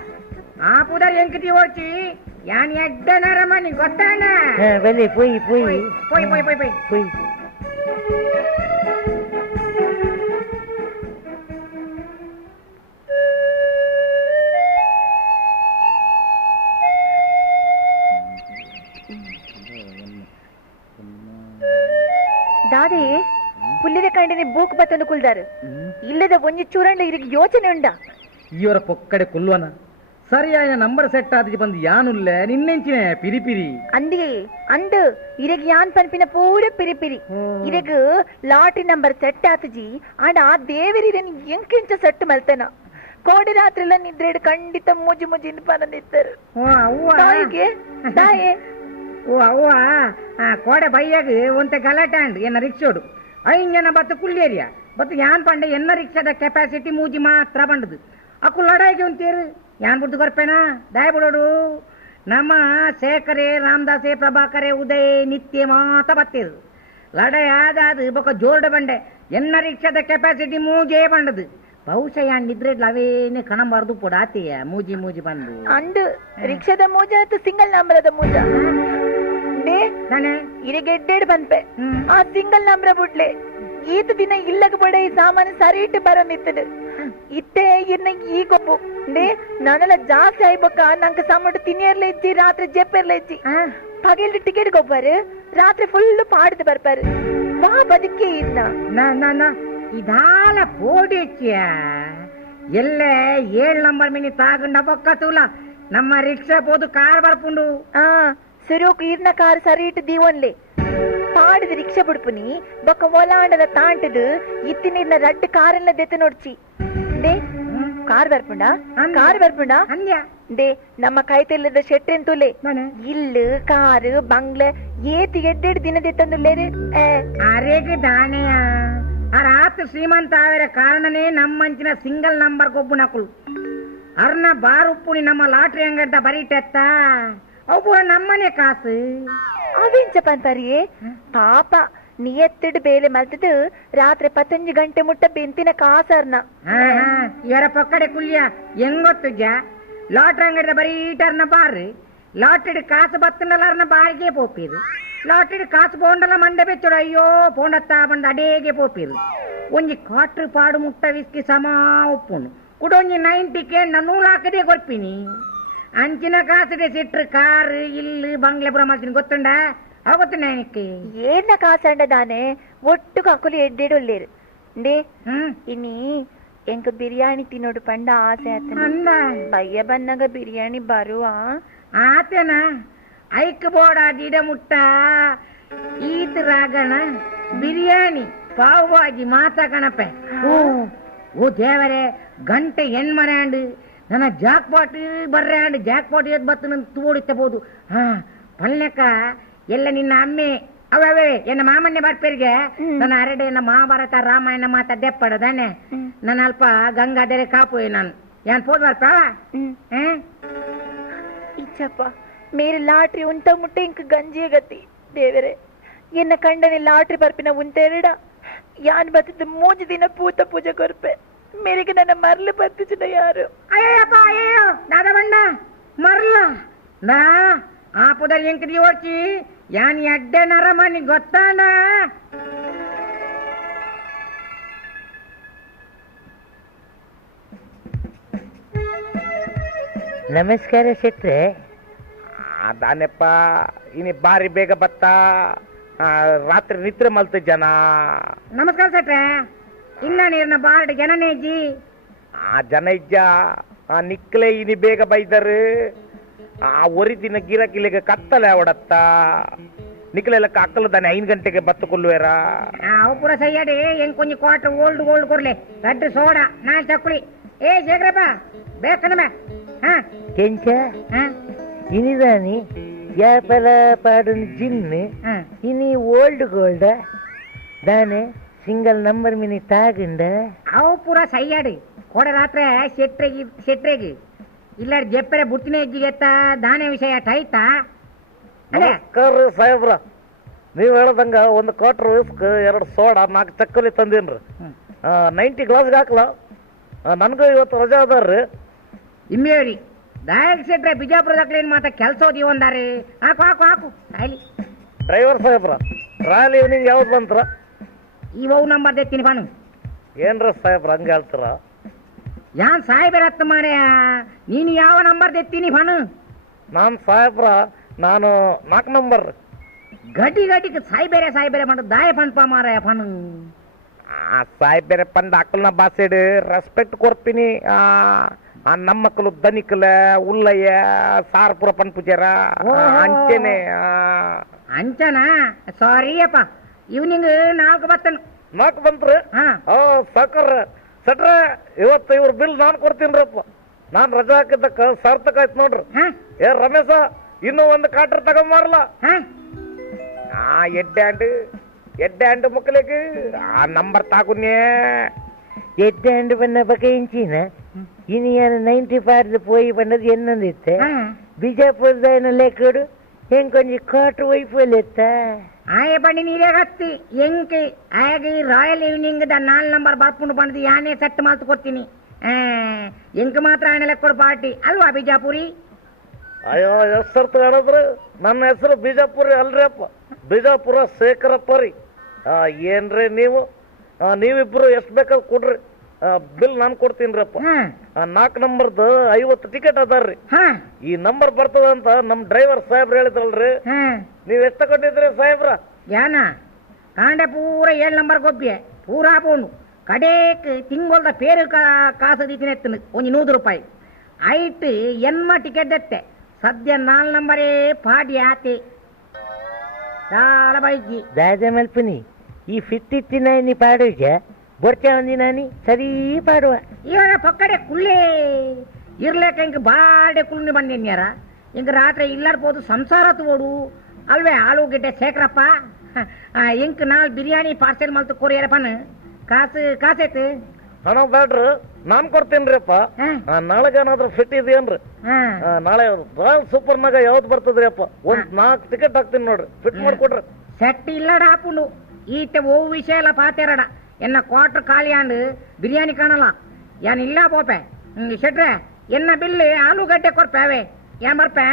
ఆపుదర్ ఎంకిటి వచ్చి యాని ఎడ్డనరమని గొత్తానా వెళ్ళి పోయి పోయి పోయి పోయి పోయి పోయి ದಾದಿ ಪುಲ್ಲಿದ ಕಂಡಿನಿ ಬೂಕ್ ಬತ್ತನ್ನು ಕುಲ್ದಾರು ಇಲ್ಲದ ಒಂಜಿ ಚೂರಂಡ ಇರಿಗೆ ಯೋಚನೆ ಉಂಡ ಇವರ ಪೊಕ್ಕಡೆ ಕೊಲ್ಲುವನ ಸರಿಯಾಯ ನಂಬರ್ ಸೆಟ್ ಆದಿ ಬಂದು ಯಾನುಲ್ಲ ನಿನ್ನೆಂಚಿನ ಪಿರಿಪಿರಿ ಅಂದಿಗೆ ಅಂದು ಇರಗ್ ಯಾನ್ ಪನ್ಪಿನ ಪೂರ ಪಿರಿಪಿರಿ ಇರಗ್ ಲಾಟಿ ನಂಬರ್ ಸೆಟ್ ಆತಜಿ ಆಂಡ ಆ ದೇವರಿರನ್ ಎಂಕಿಂಚ ಸೆಟ್ ಮಲ್ತೇನ ಕೋಡಿ ರಾತ್ರಿಲ ನಿದ್ರೆಡ್ ಖಂಡಿತ ಮುಜಿ ಮುಜಿ ಪನದಿತ್ತರು ದಾಯೆ ಓ ಅವ್ವ ಕೋಡೆ ಬೈಯಾಗ ಒಂತ ಗಲಾಟೆ ಅಂಡ್ ಎನ್ನ ರಿಕ್ಷೋಡು 5 ಜನ ಬತ್ತು ಕುಳ್ಳೇರಿಯ ಬತ್ತು ಯಾನ್ ಪಂಡ ಎನ್ನ ರಿಕ್ಷಾದ ಕೆಪಾಸಿಟಿ ಮೂಜಿ ಮಾತ್ರ ಬಂಡದು ಅಕ್ಕು ಲಡಾಯಿಗೆ ಒಂತೀರು ಯಾನ್ ಬಿಟ್ಟು ಕೊರ್ಪೇನಾ ದಾಯ ಬಿಡೋಡು ನಮ್ಮ ಶೇಖರೇ ರಾಮದಾಸೆ ಪ್ರಭಾಕರೇ ಉದಯ ನಿತ್ಯ ಮಾತ ಬತ್ತಿರು ಲಡಾಯಿ ಆದಾದು ಬೊಕ್ಕ ಜೋರ್ಡು ಬಂಡೆ ಎನ್ನ ರಿಕ್ಷಾದ ಕೆಪಾಸಿಟಿ ಮೂಜೇ ಬಂಡದು ಬಹುಶಃ ಯಾನ್ ನಿದ್ರೆಡ್ಲ ಅವೇನೆ ಕಣಂಬಾರ್ದು ಪುಡ ಆತಿಯ ಮೂಜಿ ಮೂಜಿ ಬಂದು ಅಂಡು ರಿಕ್ಷಾದ ಮೂಜ ಆಯ್ತು ಸಿಂಗಲ್ ನಂಬರದ ಮೂಜ ಇರಗೆಡ್ಡೆಡ್ ಬಂದ್ಪೆ ಆ ಸಿಂಗಲ್ ನಂಬರ ಬಿಡ್ಲೆ ಈತ ದಿನ ಇಲ್ಲಗ ಬಡ ಈ ಸಾಮಾನು ಸರಿಟ್ಟು ಬರೋನಿತ್ತದು ಇತ್ತೆ ಇನ್ನ ಈಗೊಬ್ಬು ನಾನೆಲ್ಲ ಜಾಸ್ತಿ ಆಯ್ಬಕ್ಕ ನಂಗೆ ಸಾಮಾನು ತಿನ್ನಿಯರ್ಲ ಇಜ್ಜಿ ರಾತ್ರಿ ಜೆಪ್ಪೆರ್ಲ ಇಜ್ಜಿ ಪಗಲ್ ಟಿಕೆಟ್ ಗೊಬ್ಬರು ರಾತ್ರಿ ಫುಲ್ ಪಾಡ್ದು ಬರ್ಪಾರು ಬಾ ಬದುಕಿ ಇದ್ನ ಇದಾಲ ಪೋಡಿಚ್ಯ ಎಲ್ಲ 7 ನಂಬರ್ ಮಿನಿ ತಾಗಂಡ ಬೊಕ್ಕ ತೂಲ ನಮ್ಮ ರಿಕ್ಷಾ ಪೋದು ಕಾರ್ ಬರ್ಪುಂಡು ಸುರೋಕ್ ಈರ್ನ ಕಾರ್ ಸರಿಟ್ಟು ದೀವನ್ಲೆ ಪಾಡಿದ ರಿಕ್ಷಾ ಬಿಡ್ಪುನಿ ಬೊಕ್ಕ ಒಲಾಂಡದ ತಾಂಟದು ಇತ್ತಿನ ರಡ್ಡು ಕಾರೆಲ್ಲ ದೆತ್ತ ನೋಡ್ಚಿ ದೇ ಕಾರ್ ಬರ್ಪುಂಡ ದೇ ನಮ್ಮ ಕೈತೆಲ್ಲದ ಶೆಟ್ಟೆನ್ ತುಲೆ ಇಲ್ಲು ಕಾರು ಬಂಗ್ಲೆ ಏತಿ ಎಡ್ಡೆಡ್ ದಿನ ದೆತ್ತಂದುಲ್ಲೇರು ಅರೆಗೆ ದಾನೆಯ ಆ ರಾತ್ರಿ ಶ್ರೀಮಂತ ಆವಿರ ಕಾರಣನೇ ನಮ್ಮಂಚಿನ ಸಿಂಗಲ್ ನಂಬರ್ ಗೊಬ್ಬು ನಕುಲು ಅರ್ನ ಬಾರುಪ್ಪುನಿ ನಮ್ಮ ಲಾಟ್ರಿ ಅಂಗಡ್ಡ ಬರೀಟೆತ್ತ ಅವು ನಮ್ಮನೆ ಕಾಸು ಅವೇಂಚಪಂತಾರಿಯೇ ಪಾಪ ನಿಯತ್ತಿಡ್ ಬೇಲೆ ಮಲ್ತದು ರಾತ್ರಿ 15 ಗಂಟೆ ಮುಟ್ಟ ಬೆಂತಿನ ಕಾಸರ್ನ ಇವರ ಪೊಕ್ಕಡೆ ಕುಲ್ಯ ಹೆಂಗೊತ್ತುಜ ಲಾಟ್ರಿ ಅಂಗಡ್ಡ ಬರೀಟರ್ನ ಬಾರು ಲಾಟ್ರಿ ಕಾಸು ಬತ್ತನಲ್ಲರ್ನ ಬಾಯಿಗೆ ಪೋಪಿರು ಲಾಟ್ರಿ ಕಾಸು ಪೋಂಡಲ ಮಂಡೆ ಬೆಚ್ಚರು ಅಯ್ಯೋ ಪೋಂಡತ್ತ ಬಂದ ಅಡೇಗೆ ಪೋಪಿರು ಒಂಜಿ ಕ್ವಾಟ್ರ್ ಪಾಡು ಮುಟ್ಟ ವಿಸ್ಕಿ ಸಮಾ ಉಪ್ಪುನು ಕುಡೊಂಜಿ 90 ಕೇಂಡ 100 ಹಾಕದೆ ಕೊರ್ಪಿನಿ ಅಂಚಿನ ಕಾಸಿದೆ ಸಿಟ್ರು ಕಾರು ಇಲ್ಲು ಬಂಗ್ಲೆ ಬ್ರಹ್ಮಸಿನ ಗೊತ್ತುಂಡ ಅವತ್ತು ನನಕ್ಕೆ ಏನ ಕಾಸಂಡದಾನೆ ಒಟ್ಟು ಕಕ್ಕುಲು ಎಡ್ಡೆಡೊಲ್ಲೇರು ಂಡೇ ಇನ್ನಿ ಎಂಕ ಬಿರಿಯಾನಿ ತಿನ್ನೋಡು ಪಂಡ ಆಸೆ ಆತನ ಬಯ್ಯ ಬನ್ನಗ ಬಿರಿಯಾನಿ ಬರುವ ಆತನ ಐಕ್ ಬೋಡ ದಿಡ ಮುಟ್ಟ ಈತ್ ರಾಗಣ ಬಿರಿಯಾನಿ ಪಾವ್ ಭಾಜಿ ಮಾತಾ ಕಣಪೆ ಓ ದೇವರೇ ಗಂಟೆ ಹೆಣ್ಮನೆ ಅಂಡು ನನ್ನ ಜಾಕ್ ಪಾಟ್ ಬರ್ರೆ ಅಂಡ್ ಜಾಕ್ ಪಾಟ್ ಎದ್ ಬತ್ತು ನನ್ನ ತೋಡಿತ್ತಬಹುದು ಪಲ್ಯಕ ಎಲ್ಲ ನಿನ್ನ ಅಮ್ಮೆ ಅವೇ ಎನ್ನ ಮಾಮನ್ನೆ ಬರ್ಪೇರಿಗೆ ನನ್ನ ಅರಡೆ ಮಹಾಭಾರತ ರಾಮಾಯಣ ಮಾತ ದೆಪ್ಪಡದಾನೆ ನನ್ನ ಅಲ್ಪ ಗಂಗಾಧರೆ ಕಾಪು ನಾನು ಏನ್ ಪೋದ್ ಬರ್ಪ ಇಚ್ಚಪ್ಪ ಮೇರೆ ಲಾಟ್ರಿ ಉಂಟ ಮುಟ್ಟೆ ಇಂಕ ಗಂಜಿ ಗತಿ ದೇವರೇ ಎನ್ನ ಕಂಡನೆ ಲಾಟ್ರಿ ಬರ್ಪಿನ ಉಂಟೆರಡ ಯಾನ್ ಬತ್ತಿದ್ದು 3 ದಿನ ಪೂತ ಪೂಜೆ ಕೊರ್ಪೆ ಮೇರೆಗೆ ನನ್ನ ಮರ್ಲು ಬರ್ತಿದ್ದ ಯಾರು ಅಯ್ಯಪ್ಪ ಅಯ್ಯೋ ದಾದ ಬಣ್ಣ ಮರ್ಲ ನಾ ಆಪುದಲ್ಲಿ ಎಂಕದಿ ಓಡ್ಚಿ ಯಾನ್ ಎಡ್ಡೆ ನರಮನಿ ಗೊತ್ತಾನ ನಮಸ್ಕಾರ ಶೆಟ್ರೆ ದಾನೆಪ್ಪ ಇನಿ ಬಾರಿ ಬೇಗ ಬತ್ತ ರಾತ್ರಿ ನಿದ್ರೆ ಮಲ್ತ ಜನ ನಮಸ್ಕಾರ ಸೆಟ್ರೆ ಇನ್ನ ನೀರ್ನ ಬಾರ್ಡ್ ಜನನೇ ಇಜ್ಜಿ ಆ ಜನ ಇಜ್ಜ ನಿಕ್ಲೆ ಇನಿ ಬೇಗ ಬೈದರು ಆ ಒರಿದಿನ ಗಿರಕಿಲಿಗೆ ಕತ್ತಲೆ ಅವಡತ್ತ ನಿಕ್ಲೆಲ್ಲ ಅಕ್ಕಲದಾನೆ 5 ಗಂಟೆಗೆ ಬತ್ತು ಕೊಲ್ಲುವೇರ ಅವು ಪೂರ ಸೈಯಾಡಿ ಹೆಂಗ್ ಕೊಂಚ ಕ್ವಾರ್ಟರ್ ಓಲ್ಡ್ ಕೊಡ್ಲಿ ದಡ್ಡ ಸೋಡಾ ನಾ ಚಕ್ಕುಳಿ ಏ ಶೇಖರಪ್ಪ ಬೇಕನಮೆ ಕೆಂಚ ఇనిదాని వ్యాపార పాడుని జిన్ను ఇని ఓల్డ్ గోల్డ్ దాని సింగల్ నంబర్ మిని తాగిండ ಅವು ಪೂರ ಸೈಯಾಡಿ ಕೋಡೆ ರಾತ್ರಿ ಶೆಟ್ರೆಗಿ ಇಲ್ಲ ಜಪ್ಪರೆ ಬುಟ್ಟಿನ ಹೆಜ್ಜಿಗೆತ್ತ ದಾನೆ ವಿಷಯ ಟೈತಾ ಅದೇ ನಮಸ್ಕಾರ ಸಾಹೇಬ್ರ ನೀವು ಹೇಳ್ದಂಗ ಒಂದು ಕ್ವಾರ್ಟರ್ ವಿಸ್ಕ್ 2 ಸೋಡಾ 4 ಚಕ್ಕಲಿ ತಂದೇನ್ರಿ 90 ಗ್ಲಾಸ್ಗೆ ಹಾಕ್ಲ ನನಗೂ ಇವತ್ತು ರಜಾ ಅದಾರ್ರಿ ಇಮ್ಮೇರಿ ದಾಯಕ್ ಶೆಟ್ರೆ ಬಿಜಾಪುರದಾಗ್ಲೇನು ಮಾತಾ ಕೆಲಸ ಓದಿವಂದಾರಿ ಹಾಕು ಹಾಕು ಹಾಕು ಸಾಯ್ಲಿ ಡ್ರೈವರ್ ಸಾಹೇಬ್ರ ರಾಯಲ್ ಈವ್ನಿಂಗ್ ಯಾವ್ದು ಬಂತ್ರ ಇವು ನಂಬರ್ ತೆತ್ತೀನಿ ಬಾನು ಏನ್ರ ಸಾಹೇಬ್ರ ಹಂಗೆ ಹೇಳ್ತೀರ ಯಾನ್ ಸಾಯ್ಬೇರ ಹತ್ತ ಮಾರೇ ನೀನು ಯಾವ ನಂಬರ್ ತೆತ್ತೀನಿ ಬಾನು ನಾನು ಸಾಹೇಬ್ರ ನಾನು 4 ನಂಬರ್ ಗಡಿ ಗಡಿಗೆ ಸಾಯ್ಬೇರೆ ಮಾಡು ದಾಯ ಪಂಪ ಮಾರಾಯ ಪನು ಸಾಯ್ಬೇರೆ ಪಂಡ ಅಕ್ಕಲ್ನ ಬಾಸೇಡು ರೆಸ್ಪೆಕ್ಟ್ ಕೊಡ್ತೀನಿ ನಮ್ಮ ಮಕ್ಕಳು ದನಿಕಲ ಉಲ್ಲಯ್ಯ ಸಾರ್ಪುರ ಪಣ್ ಪೂಜಾರ ಅಂಚೆನೆ ಅಂಚನಾ ಸಾರಿ ಅಪ್ಪ ಇವ್ನಿಂಗ್ 4 ಬರ್ತನು 4 ಬಂತ್ರಿ ಸಾಕರ್ ಸಟ್ರ ಇವತ್ತು ಇವ್ರ ಬಿಲ್ ನಾನು ಕೊಡ್ತೀನ್ರಪ್ಪ ನಾನು ರಜಾ ಹಾಕಿದ್ದಕ್ಕ ಸಾರ್ಥಕ ಆಯ್ತು ನೋಡ್ರಿ ಏ ರಮೇಶ ಇನ್ನೂ ಒಂದು ಕಾಟ್ರ್ ತಗೊಂಬಾರಲ್ಲ ಎಡ್ಡೆ ಅಂಡು ಮಕ್ಕಳಿಗೆ ಆ ನಂಬರ್ ತಾಗುನ್ಯೇ ఎడ్డాండు పన్న బకాయించిన ఇని 95 పోయి పన్నది ఎన్నందిస్తే బిజాపూర్ దాయన లేకుడు ఇంకొంచెం కోట వైపోలేత్త ಆಯ ಬಣ್ಣ ನೀರೇ ಹತ್ತಿ ಎಂಕೆ ಆಗಿ ರಾಯಲ್ ಈವ್ನಿಂಗ್ 4 ನಂಬರ್ ಬರ್ಪುಂಡು ಬಂದು ಯಾನೇ ಸೆಟ್ ಮಾತು ಕೊಡ್ತೀನಿ ಎಂಕ್ ಮಾತ್ರ ಆಯನ ಲೆಕ್ಕೊಡು ಪಾರ್ಟಿ ಅಲ್ವಾ ಬಿಜಾಪುರಿ ಅಯ್ಯೋ ಹೆಸರು ತಗೊಂಡ್ರೆ ನನ್ನ ಹೆಸರು ಬಿಜಾಪುರಿ ಅಲ್ರಿ ಅಪ್ಪ ಬಿಜಾಪುರ ಶೇಖರಪ್ಪ ರೀ ಏನ್ರಿ ನೀವಿಬ್ರು ಎಷ್ಟು ಬೇಕಾದ್ ಕೊಡ್ರಿ ಬಿಲ್ ನಾನು ಕೊಡ್ತೀನ್ರಪ್ಪ 4 ನಂಬರ್ದು 50 ಟಿಕೆಟ್ ಅದಾರ್ರಿ ಈ ನಂಬರ್ ಬರ್ತದಂತ ನಮ್ ಡ್ರೈವರ್ ಸಾಹೇಬ್ರ ಹೇಳಿದ್ರಲ್ರಿ ನೀವ್ ಎಷ್ಟು ತಗೊಂಡಿದ್ರಿ ಸಾಹೇಬ್ರ ಯಾನ ಕಾಂಡೆ ಪೂರ 7 ನಂಬರ್ ಗೊಬ್ಬೆ ಪೂರಾ ಪೋನು ಕಡೇಕ್ ತಿಂಗೊಳ್ದ ಪೇರು ಕಾಸು ದಿತ್ತಿನ ಎತ್ತನು ಒಂದು 100 ರೂಪಾಯಿ ಐಟ್ ಎನ್ಮ ಟಿಕೆಟ್ ಎತ್ತೆ ಸದ್ಯ 4 ನಂಬರೇ ಪಾಡಿ ಆತೆ చాలా బైజి దాదా మల్పుని ఈ 59 పాడుజ బొర్చా ఉంది నాని సరీ పాడువ ಇವಾಗ ಪಕ್ಕಡೆ ಕುಳ್ಳೆ ಇರ್ಲೇಕ ಇಂಕ ಬಾಡೆ ಕುಳ್ಳಿ ಬಂದಿನ್ಯಾರ ಇಂಕ ರಾತ್ರಿ ಇಲ್ಲಾಡ್ಬೋದು ಸಂಸಾರತ್ ಓಡು ಅಲ್ವೇ ಆಲೂಗೆಡ್ಡೆ ಶೇಖರಪ್ಪ ಇಂಕ 4 ಬಿರಿಯಾನಿ ಪಾರ್ಸೆಲ್ ಮಲ್ತು ಕೊರಿಯರಪ್ಪನ ಕಾಸೈತೆ ಹಣ ಬೇಡ್ರಿ ನಾನ್ ಕೊಡ್ತೇನ್ರಿಪ್ಪ ನಾಳೆಗೇನಾದ್ರೂ ಫಿಟ್ ಇದೆಯನ್ರಿ ನಾಳೆ ರಾಯಲ್ ಸೂಪರ್ನಾಗ ಯಾವ್ದು ಬರ್ತದ್ರಿ ಅಪ್ಪ 4 ಟಿಕೆಟ್ ಹಾಕ್ತೀನಿ ನೋಡ್ರಿ ಫಿಟ್ ಮಾಡ್ಕೊಡ್ರಿ ಸೆಟ್ ಇಲ್ಲಡ ಹಾಪುಂಡು ಈತ ಓ ವಿಷಯ ಎಲ್ಲ ಪಾತೇರಡ ಎನ್ನ ಕ್ವಾರ್ಟರ್ ಖಾಲಿಯಾಂಡು ಬಿರಿಯಾನಿ ಕಾಣಲ್ಲ ಯಾನ್ ಇಲ್ಲ ಪೋಪೆ ಶೆಟ್ರೆ ಎನ್ನ ಬಿಲ್ ಆಲೂಗಡ್ಡೆ ಕೊಡ್ಪೇವೆ ಏನ್ ಬರ್ಪೆ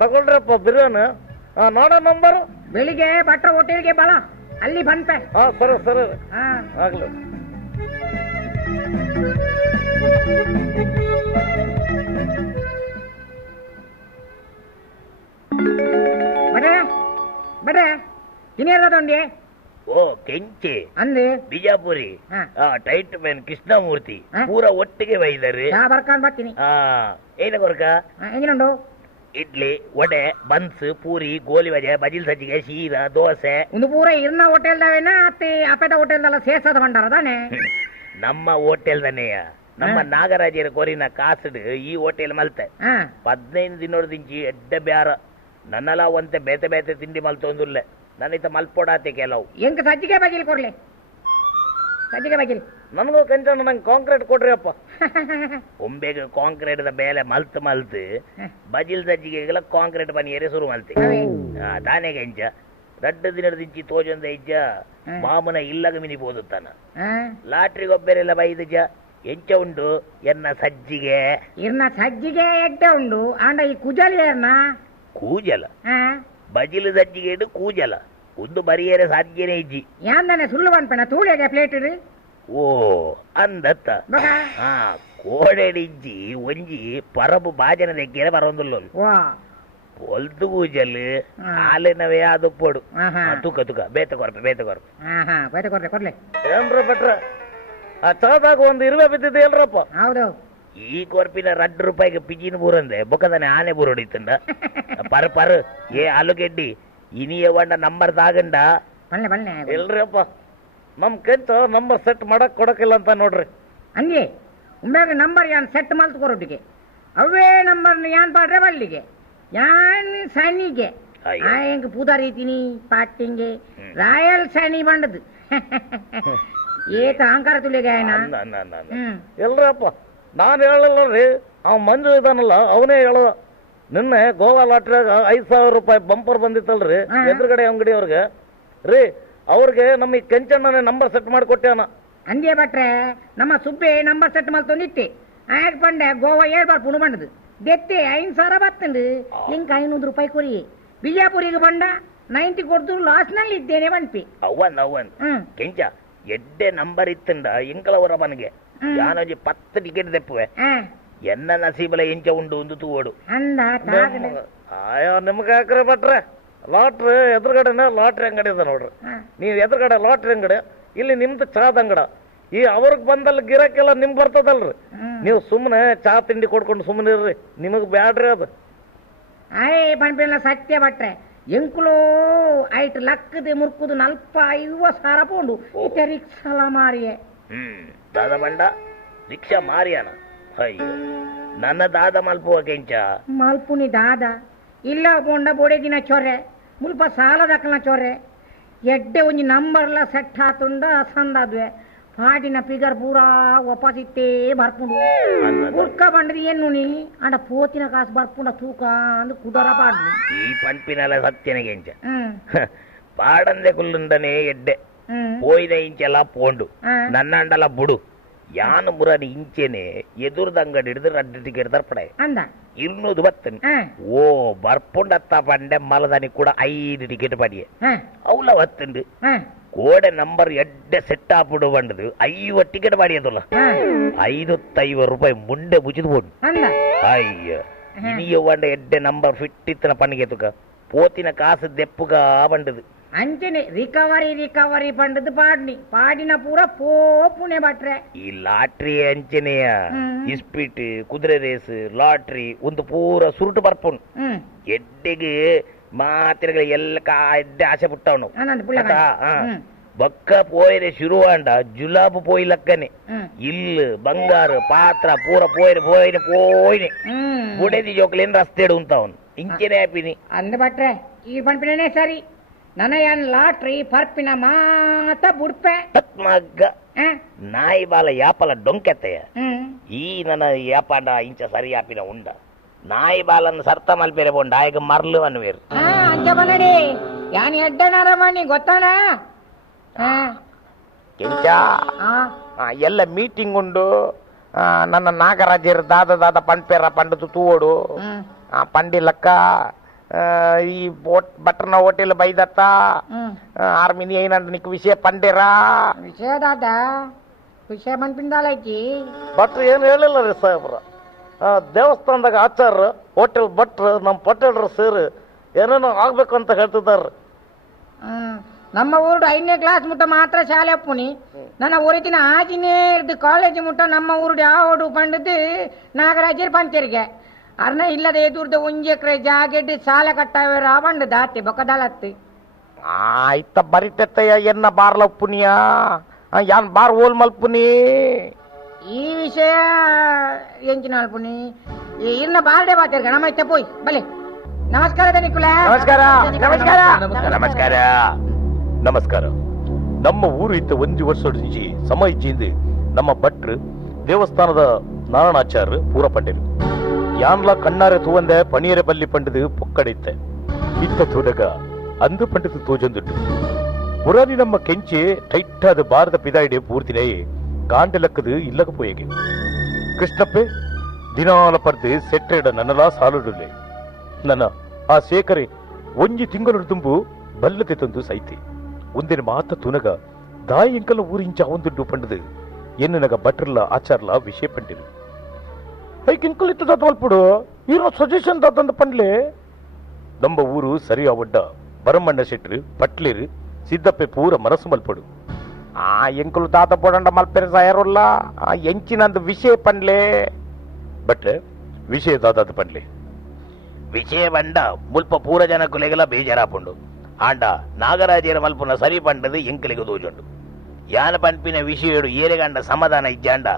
ತಗೊಳ್ರಪ್ಪ ಬಿರಿಯಾನಿ ನೋಡ ನಂಬರ್ ಬೆಳಿಗ್ಗೆ ಭಟ್ರ ಹೋಟೆಲ್ಗೆ ಬಲ ಅಲ್ಲಿ ಬಂದ್ಪೆ ಸರಿ ಸರಿ ಆಗ್ಲಿ ಬಡ್ರೆ ಇನ್ನೇನದೊಂಡಿ ಓ ಕೆಂಚೆ ಅಂದೆ ಬಿಜಾಪುರಿ ಟೈಟ್ ಮ್ಯಾನ್ ಕೃಷ್ಣಮೂರ್ತಿ ಪೂರ ಒಟ್ಟಿಗೆ ಬೈದರೆ ಬರ್ಕೊಂಡ್ ಬರ್ತೀನಿ ಏನ ಕೊರಕ ಎಂಜಿನುಂಡು ಇಡ್ಲಿ ವಡೆ ಬನ್ಸ್ ಪೂರಿ ಗೋಲಿ ಬಜೆ ಬಜಿಲ್ ಸಜ್ಜಿಗೆ ಶೀರಾ ದೋಸೆ ಒಂದು ಪೂರ ಇರ್ನ ಹೋಟೆಲ್ದಾವೇನ ಅಪ್ಪೆದ ಹೋಟೆಲ್ದಲ್ಲ ಸೇರ್ಸದ ಬಂಡಾರ ತಾನೆ ನಮ್ಮ ಹೋಟೆಲ್ ದನೆಯ ನಮ್ಮ ನಾಗರಾಜರ ಕೊರಿನ ಕಾಸಡ್ ಈ ಹೋಟೆಲ್ ಮಲ್ತೆ 15 ದಿನೋಡ್ ದಿಂಚಿ ಎಡ್ಡ ಬ್ಯಾರ ನನ್ನಲ ಒಂತೆ ಬೇತೆ ಬೇತೆ ತಿಂಡಿ ಮಲ್ತೊಂದುಲ್ಲೆ ನನ್ನಿತ ಮಲ್ಪೊಡಾತೆ ಕೆಲವು ಎಂಕ ಸಜ್ಜಿಗೆ ಬಜಿಲ್ ಕೊಡ್ಲಿ ಸಜ್ಜಿಗೆ ಬಜಿಲ್ ನನಗೂ ಕಂಚಣ್ಣ ನಂಗೆ ಕಾಂಕ್ರೀಟ್ ಕೊಡ್ರಿ ಅಪ್ಪ ಒಮ್ಮೆಗೆ ಕಾಂಕ್ರೀಟ್ ಬೇಲೆ ಮಲ್ತ್ ಬಜಿಲ್ ಸಜ್ಜಿಗೆಲ್ಲ ಕಾಂಕ್ರೀಟ್ ಬನ್ನಿ ಎರೆ ಶುರು ಮಲ್ತೆ ತಾನೇ ಕೆಂಚ 2 ದಿನದ ದಿಂಚಿ ತೋಜೊಂದ ಇಜ್ಜ ಮಾಮನ ಇಲ್ಲಗ ಮಿನಿ ಬೋದುತ್ತಾನ ಲಾಟ್ರಿ ಗೊಬ್ಬರೆಲ್ಲ ಬೈದಜ್ಜ ಎಂಚ ಉಂಡು ಎನ್ನ ಸಜ್ಜಿಗೆ ಇರ್ನ ಸಜ್ಜಿಗೆ ಎಡ್ಡೆ ಉಂಡು ಆಂಡ ಈ ಕುಜಲ್ ಏರ್ನ ಕೂಜಲ ಬಜಿಲು ಸಜ್ಜಿಗೆ ಇಡು ಕೂಜಲ ಒಂದು ಬರಿಯರೆ ಸಾಧ್ಯನೇ ಇಜ್ಜಿ ಯಾಂದನೆ ಸುಳ್ಳು ಬಂದ್ಪಣ ತೂಳಿಗೆ ಪ್ಲೇಟ್ ಇಡ್ರಿ ಓ ಅಂದತ್ತ ಕೋಡೆಡಿಜ್ಜಿ ಒಂಜಿ ಪರಬು ಬಾಜನ ದೆಗ್ಗೆರೆ ಬರೋಂದುಲ್ಲ ಒಲ್ದು ಕೂಜಲ್ ಹಾಲಿನವೇ ಅದು ಪೋಡು ತುಕ ಬೇತ ಕೊರ್ಪೆ ಕೊರ್ಲೆ ಏನ್ರ ಬೆಟ್ರ ಆ ಚಾದಾಗ ಒಂದು ಇರುವೆ ಬಿದ್ದಿದೆ ಎಲ್ರಪ್ಪ ಹೌದು ಈ ಕೊರ್ಪಿನ 2 ರೂಪಾಯಿಗೆ ಪಿಜಿನ ಬೂರಂದೆ ಬೊಕ್ಕದಾನೆ ಆನೆ ಬೂರ್ ಹೊಡಿತಂಡ ಪರ್ ಏ ಆಲೂಗೆಡ್ಡಿ ಇನಿಯ ಒಂಡ ನಂಬರ್ ತಾಗಂಡ ಬಲ್ಲೆ ಇಲ್ರಿಯಪ್ಪ ನಮ್ ಕೆಂಚ ನಂಬರ್ ಸೆಟ್ ಮಾಡಕ್ ಕೊಡಕಿಲ್ಲ ಅಂತ ನೋಡ್ರಿ ಹಂಗೆ ಒಮ್ಮೆಗೆ ನಂಬರ್ ಯಾನ್ ಸೆಟ್ ಮಲ್ತು ಕೊರೊಟ್ಟಿಗೆ ಅವೇ ನಂಬರ್ನ ಯಾನ್ ಪಾಡ್ರೆ ಬಳ್ಳಿಗೆ ಯಾನ್ ಸನಿಗೆ ಅಯ್ಯೋ. ಹೆಂಗ್ ಪೂದಾರಿ ತಿನಿ ಪಾಟಿಂಗೆ ರಾಯಲ್ ಸನಿ ಬಂಡದು ಏಕ ಅಹಂಕಾರ ತುಳಿಗೆ ಆಯ್ನ ಎಲ್ರಪ್ಪ ನಾನು ಹೇಳಲ್ರಿ ಅವ ಮಂಜು ಇದಾನಲ್ಲ ಅವನೇ ಹೇಳದ ನಿನ್ನೆ ಗೋವಾ ಲಾಟ್ರಿಯಾಗ 5,000 ರೂಪಾಯಿ ಬಂಪರ್ ಬಂದಿತ್ತಲ್ರಿ ಎದುರುಗಡೆ ಅಂಗಡಿ ಅವ್ರಿಗೆ ರೀ ಅವ್ರಿಗೆ ನಮ್ಮ ಈ ಕೆಂಚಣ್ಣನೇ ನಂಬರ್ ಸೆಟ್ ಮಾಡಿಕೊಟ್ಟ್ಯಾನ. ಅಂದೇ ಬಟ್ರೆ ನಮ್ಮ ಸುಬ್ಬೆ ನಂಬರ್ ಸೆಟ್ ಮಲ್ತೊಂದಿತ್ತೆ ಆಯ್ತು ಪಂಡೆ ಗೋವಾ 7 ಬಾರ್ ಪುಣ ಬಂಡದು ದೆತ್ತೆ 5,000 ಬತ್ತಂಡು ಇಂಕ 500 ರೂಪಾಯಿ ಕೊರಿ ಬಿಜಾಪುರಿಗೆ ಬಂಡ 90 ಕೊಡ್ದು ಲಾಸ್ ನಲ್ಲಿ ಇದ್ದೇನೆ ಬನ್ಪಿ ಅವ್ವನ್ ಕೆಂಚ ಎಡ್ಡೆ ನಂಬರ್ ಇತ್ತಂಡ ಎಂಕಲವರ ಮನೆಗೆ ಯಾನೋಜಿ 10 ಟಿಕೆಟ್ ತೆಪ್ಪುವೆ ಎನ್ನ ನಸೀಬಲ ಎಂಚ ಉಂಡು ಒಂದು ತೂವಡು ಅಂದ ಆಯೋ ನಿಮ್ಗೆ ಹಾಕ್ರೆ ಬಟ್ರೆ ಲಾಟ್ರಿ ಎದುರುಗಡೆನೆ ಲಾಟ್ರಿ ಅಂಗಡಿ ಇದೆ ನೋಡ್ರಿ. ನೀವು ಎದುರುಗಡೆ ಲಾಟ್ರಿ ಅಂಗಡಿ, ಇಲ್ಲಿ ನಿಮ್ದು ಚಾದ ಅಂಗಡ. ಈ ಅವ್ರಿಗೆ ಬಂದಲ್ಲಿ ಗಿರಾಕೆಲ್ಲ ನಿಮ್ಗೆ ಬರ್ತದಲ್ರಿ. ನೀವು ಸುಮ್ಮನೆ ಚಾ ತಿಂಡಿ ಕೊಡ್ಕೊಂಡು ಸುಮ್ಮನೆ ಇರ್ರಿ, ನಿಮಗೆ ಬ್ಯಾಡ್ರಿ ಅದು. ಆಯ್ ಪಂಪಿಲ್ಲ ಸತ್ಯ ಬಟ್ರೆ ಎಂಕುಲೋ ಐಟ್ ಲಕ್ಕದೆ ಮುರ್ಕುದು 40-50 ಪೋಂಡು ಇತ್ತೆ ರಿಕ್ಷಾಲ ಮಾರಿಯೇ ದಾದ ಬಂಡ ರಿಕ್ಷಾ ಮಾರಿಯಾನ. ಅಯ್ಯೋ ನನ್ನ ದಾದ ಮಲ್ಪುವ ಕೆಂಚ ಮಲ್ಪುನಿ ದಾದ ಇಲ್ಲ ಪೋಂಡ ಬೋಡೆ ದಿನ ಚೊರೆ ಮುಲ್ಪ ಸಾಲ ದಕ್ಕಲ ಚೊರೆ ಎಡ್ಡೆ ಒಂಜಿ ನಂಬರ್ಲ ಸೆಟ್ ಹಾತುಂಡ ಸಂದಾದ್ವೆ ಪಾಟಿನ ಫಿಗರ್ ಪೂರಾ ಒಪಾಸಿತ್ತೇ ಬರ್ಪುಂಡು ಉರ್ಕ ಬಂಡದು ಏನು ನೀ ಅಂಡ ಪೋತಿನ ಕಾಸು ಬರ್ಪುಂಡ ತೂಕ ಅಂದು ಕುಡರ ಪಾಡ್ದು ಈ ಪಂಪಿನಲ್ಲ ಸತ್ಯನ ಕೆಂಚ ಪಾಡಂದೆ ಕುಲ್ಲುಂಡನೆ ಎಡ್ಡೆ ಪೋಯಿನ ಇಂಚೆಲ್ಲ ಪೋಂಡು ನನ್ನ ಅಂಡಲ ಬುಡು ಯಾನು ಮುರಡಿ ಇಂಚೆನೆ ಎದುರ್ದ ಅಂಗಡಿ ಹಿಡಿದು 2 ಟಿಕೆಟ್ ದರ್ಪಡೆ ಅಂದ 200 ಬತ್ತನ್ ಓ ಬರ್ಪುಂಡತ್ತ ಪಂಡೆ ಮಲದನಿ ಕೂಡ 5 ಟಿಕೆಟ್ ಪಡಿಯೆ ಅವಲ ಬತ್ತಂಡು ಗೋಡೆ ನಂಬರ್ ಎಡ್ಡೆ ಸೆಟ್ ಆಪುಡು ಬಂಡದು 50 ಟಿಕೆಟ್ ಪಡಿಯದಲ್ಲ 550 ರೂಪಾಯಿ ಮುಂಡೆ ಮುಚ್ಚಿದು ಬೋಡು ಅಯ್ಯ ಇನಿಯ ಬಂಡ ಎಡ್ಡೆ ನಂಬರ್ ಫಿಟ್ ಇತ್ತನ ಪಣಿಗೆ ತುಕ ಪೋತಿನ ಕಾಸು ದೆಪ್ಪುಗ ಬಂಡದು ಅಂಚನೆ ರಿಕವರಿ ಪಂಡದು ಪಾಡಿನ ಪೂರ ಪೋಪುನೆ ಬಟ್ರೆ ಈ ಲಾಟ್ರಿ ಅಂಚನೆಯ ಇಸ್ಪೀಟ್ ಕುದುರೆ ರೇಸ್ ಲಾಟ್ರಿ ಒಂದು ಪೂರ ಸುರುಟು ಬರ್ಪುಣ್ ಎಡ್ಡೆಗೆ ಮಾತಿರಗಳ ಎಲ್ಲ ಎಡ್ಡೆ ಆಸೆ ಪುಟ್ಟವನು ಬೊಕ್ಕ ಪೋಯರೆ ಶುರುವಾಂಡ ಜುಲಾಬ್ ಪೋಯಿ ಲಕ್ಕನೆ ಇಲ್ಲು ಬಂಗಾರ ಪಾತ್ರ ಪೂರ ಪೋಯಿನೆ ಬುಡೆದಿ ಜೋಕ್ಲೇನ್ ರಸ್ತೆಡು ಉಂತವನು ಇಂಚೆನೆ ಹ್ಯಾಪಿನಿ ಅಂದ ಬಟ್ರೆ ಈ ಪಂಪಿನೇ ಸರಿ ನನಯನ್ ಲಾಟ್ರಿ ಪರ್ಪಿನ ಮಾತ ಬುಡ್ಪೆ ಮಗ್ಗ ನಾಯಿ ಬಾಲ ಯಾಪಲ ಡೊಂಕೆತೆಯ ಈ ನನ್ನ ಯಾಪಂಡ ಇಂಚ ಸರಿ ಯಾಪಿನ ಉಂಡ ನಾಯಿ ಬಾಲನ್ನು ಸರ್ತ ಮಲ್ಪೇರೆ ಬೋಂಡ ಆಯ್ಗ ಮರ್ಲು ಅನ್ನುವೇರು ಅಂಚ ಬನ್ನಡಿ ಯಾನ್ ಎಡ್ಡನಾರ ಮಣ್ಣಿ ಗೊತ್ತಾನ ಕೆಂಚ ಎಲ್ಲ ಮೀಟಿಂಗ್ ಉಂಡು ನನ್ನ ನಾಗರಾಜರು ದಾದ ಪಂಪೇರ ಪಂಡದು ತೂವೋಡು ಪಂಡಿಲಕ್ಕ ಈ ಬಟ್ರನ ಹೋಟೆಲ್ ಬೈದತ್ತ ಆರ್ಮಿನಿ ಏನಂತ ನಿಕ್ ವಿಷಯ ಪಂಡೇರಾ ವಿಷಯ ದಾದ ವಿಷಯ ಮನ್ಪಿಂದಾಲೈತಿ ಭಟ್ರು ಏನು ಹೇಳಿಲ್ಲ ರೀ ಸಾಹೇಬ್ರ. ದೇವಸ್ಥಾನದಾಗ ಆಚಾರ ಹೋಟೆಲ್ ಭಟ್ರು ನಮ್ಮ ಪಟೇಲ್ರು ಸೇರಿ ಏನೇನೋ ಆಗ್ಬೇಕು ಅಂತ ಹೇಳ್ತಿದ್ದಾರೆ. ನಮ್ಮ ಊರು 5ನೇ ಕ್ಲಾಸ್ ಮುಟ್ಟ ಮಾತ್ರ ಶಾಲೆ ಅಪ್ಪುನಿ ನನ್ನ ಊರಿನ ಆಜಿನೇ ಇರ್ದು ಕಾಲೇಜ್ ಮುಟ್ಟ ನಮ್ಮ ಊರು ಯಾವಡು ಪಂಡದು ನಾಗರಾಜರು ಪಂಚರಿಗೆ ಅರ್ನ ಇಲ್ಲದೆ ಎದುರ್ದ 1 ಎಕರೆ ಜಾಗೆಡ್ಡಿ ಸಾಲ ಕಟ್ಟಾವ ಬಂಡು ದಾತೆ ಬೊಕ್ಕದಾಲತ್ತು ಆಯ್ತ ಬರಿತೆತ್ತಯ್ಯ ಎನ್ನ ಬಾರ್ಲ ಉಪ್ಪುನಿಯ ಯಾನ್ ಬಾರ್ ಓಲ್ ಮಲ್ಪುನಿ ಈ ವಿಷಯ ಎಂಚಿನ ಅಲ್ಪುನಿ ಇನ್ನ ಬಾರ್ಡೆ ಬಾತಿರ್ಗ ನಮ್ಮ ಇತ್ತ ಪೋಯ್ ಬಲೆ ನಮಸ್ಕಾರ ಧನಿಕುಲ ನಮಸ್ಕಾರ. ನಮ್ಮ ಊರು ಇತ್ತ 1 ವರ್ಷದ నుంచి ಸಮ ಇಚ್ಚಿಂದು ನಮ್ಮ ಭಟ್ರು ದೇವಸ್ಥಾನದ ನಾರಾಯಣಾಚಾರ್ಯ ಪೂರ ಪಂಡಿರು ಯಾನ್ಲ ಕಣ್ಣಾರೆ ತೂವಂದೆ ಪಣಿಯರೆ ಬಲ್ಲಿ ಪಂಡದು ಪೊಕ್ಕಡಿತ್ತೆ ಇತ್ತ ತೂಡಗ ಅಂದು ಪಂಡದು ತೋಜೊಂದುಂಡು ಪುರಾನಿ ನಮ್ಮ ಕೆಂಚಿ ಟೈಟ್ ಆದ ಬಾರದ ಪಿದಾಯಿಡೆ ಪೂರ್ತಿನೇ ಕಾಂಡೆಲಕ್ಕದು ಇಲ್ಲకపోయేಗೆ ಕೃಷ್ಣಪ್ಪೆ ದಿನಾಲ ಪರ್ದು ಸೆಟ್ಟೆಡ ನನ್ನಲಾ ಸಾಲುಡುಲೆ ನನ್ನ ಆ ಶೇಖರೆ 1 ತಿಂಗಳು ತುಂಬು ಬಲ್ಲತೆ ತಂದು ಸೈತಿ ಒಂದಿನ ಮಾತ ತುನಗ ದಾಯಿ ಎಂಕಲ ಊರಿಂಚ ಅವಂದುಂಡು ಪಂಡದು ಎನ್ನನಗ ಭಟ್ರಲ್ಲ ಆಚಾರ್ಲ ವಿಷಯ ಪಂಡಿರು ಐಕ್ ಇಂಕಲ್ ಇತ್ತದ ತೋಲ್ಪುಡು ಏನೋ ಸಜೆಷನ್ ದಾತಂದು ಪಂಡ್ಲೆ ನಮ್ಮ ಊರು ಸರಿ ಅವಡ್ಡ ಬರಮಣ್ಣ ಶೆಟ್ರು ಪಟ್ಲೇರು ಸಿದ್ದಪ್ಪೆ ಪೂರ ಮನಸ್ಸು ಮಲ್ಪಡು ಎಂಕುಲು ದಾತ ಪೋಡಂಡ ಮಲ್ಪೆರೆ ಸಾಯರುಲ್ಲ ಎಂಚಿನಂದು ವಿಷಯ ಪಂಡ್ಲೆ ಬಟ್ ವಿಷಯ ದಾದಾದ ಪಂಡ್ಲೆ ವಿಷಯ ಬಂಡ ಮುಲ್ಪ ಪೂರ ಜನ ಕುಲೆಗೆಲ್ಲ ಬೇಜಾರಾಪುಂಡು ಆಂಡ ನಾಗರಾಜರ ಮಲ್ಪುನ ಸರಿ ಪಂಡದು ಎಂಕಲಿಗೆ ತೋಜುಂಡು ಯಾನ ಪಂಪಿನ ವಿಷಯಡು ಏರೆಗಂಡ ಸಮಾಧಾನ ಇಜ್ಜಾಂಡ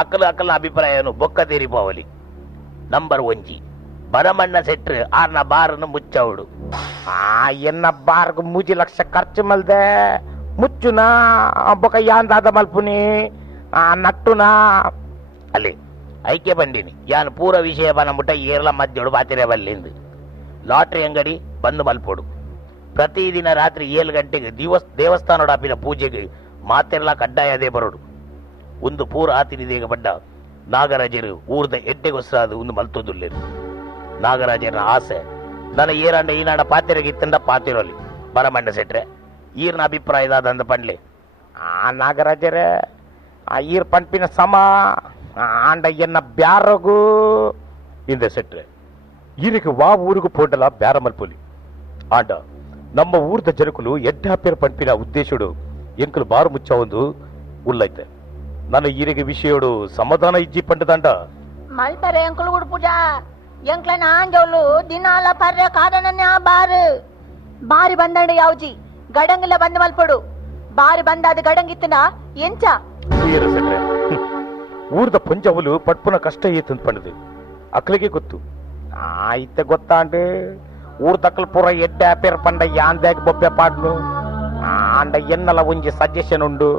ಅಕ್ಕಲ ಅಭಿಪ್ರಾಯನು ಬೊಕ್ಕ ತೇರಿಪಾವಲಿ. ನಂಬರ್ 1 ಬರಮಣ್ಣ ಸೆಟ್ರು ಆರ್ನ ಬಾರನ್ನು ಮುಚ್ಚವಡು. ಎನ್ನ ಬಾರ್ಗ 3 ಲಕ್ಷ ಖರ್ಚು ಮಲ್ದೆ ಮುಚ್ಚುನಾ ಬೊಕ ಯಾಂದಾದ ಮಲ್ಪುನಿ ನಟ್ಟುನಾ ಅಲ್ಲಿ ಐಕ್ಯ ಬಂದಿನಿ ಯಾನ್ ಪೂರ ವಿಷಯ ಬನಮುಟ್ಟ ಏರ್ಲ ಮಧ್ಯೊಡು ಬಾತಿರೆ ಬಲ್ಲಿಂದು ಲಾಟ್ರಿ ಅಂಗಡಿ ಬಂದು ಮಲ್ಪೊಡು. ಪ್ರತಿದಿನ ರಾತ್ರಿ 7 ಗಂಟೆಗೆ ದೇವಸ್ಥಾನದ ಅಪ್ಪಿನ ಪೂಜೆಗೆ ಮಾತೆರ್ಲ ಕಡ್ಡಾಯದೇ ಬರೋಡು. ಒಂದು ಪೂರ ಆತಿನಿದೇಗ ಬಡ್ಡ ನಾಗರಾಜರು ಊರ್ದ ಎಡ್ಡೆಗೊಸ್ರಾದು ಒಂದು ಮಲ್ತೊಂದುಲ್ಲೇರು. ನಾಗರಾಜರ ಆಸೆ ನನ್ನ ಈರಾಂಡ ಈನಾಡ ಪಾತಿರಗಿತ್ತಂಡ ಪಾತಿರೋಲಿ ಬರಮಂಡ ಸೆಟ್ರೆ ಈರ್ನ ಅಭಿಪ್ರಾಯದಾದಂದ ಪಂಡ್ಲೆ ನಾಗರಾಜರೇ ಈರ್ ಪಂಪಿನ ಸಮ ಆಂಡ ಎನ್ನ ಬ್ಯಾರಗು ಇಂದ ಸೆಟ್ರೆ ಈರಿಗೆ ವಾ ಊರಿಗೂ ಪೋಟಲ ಬ್ಯಾರ ಮಲ್ಪೊಲಿ ಆಂಡ ನಮ್ಮ ಊರ್ದ ಜನಕುಲು ಎಡ್ಡಾಪೇರ ಪಂಪಿನ ಉದ್ದೇಶಡು ಎಂಕಲು ಬಾರು ಮುಚ್ಚ ಒಂದು ಉಲ್ಲೈತೆ. ನನ್ನ ಈರಿಗೆ ವಿಷಯಡು ಸಮಾಧಾನ ಇಜ್ಜಿ ಪಂಡದಾಂಡ ಮಲ್ಪರೆ ಎಂಕಲು ಗುಡು ಪೂಜಾ ಎಂಕ್ಲ ನಾಂಜೋಲು ದಿನಾಲ ಪರ್ರೆ ಕಾದನನ್ನೇ ಆ ಬಾರಿ ಬಂದಂಡ ಯಾವ್ಜಿ ಗಡಂಗಿಲ್ಲ ಬಂದು ಮಲ್ಪಡು ಬಾರಿ ಬಂದಾದ ಗಡಂಗಿತ್ತನ ಎಂಚ ಸೆಟ್ರೆ ಊರ್ದ ಪಂಜವಲು ಪಟ್ಪುನ ಕಷ್ಟ ಏತಂತ ಪಂಡದು ಅಕ್ಲಿಗೆ ಗೊತ್ತು. ಇತ್ತೆ ಗೊತ್ತಾಂಡು ಊರ್ದಕ್ಕಲ್ ಪೂರ ಎಡ್ಡೆ ಅಪೇರ್ ಪಂಡ ಯಾಂದಾಗ ಬೊಬ್ಬೆ ಪಾಡ್ನು ಆಂಡ ಎನ್ನಲ ಒಂಜಿ ಸಜೆಷನ್ ಉಂಡು.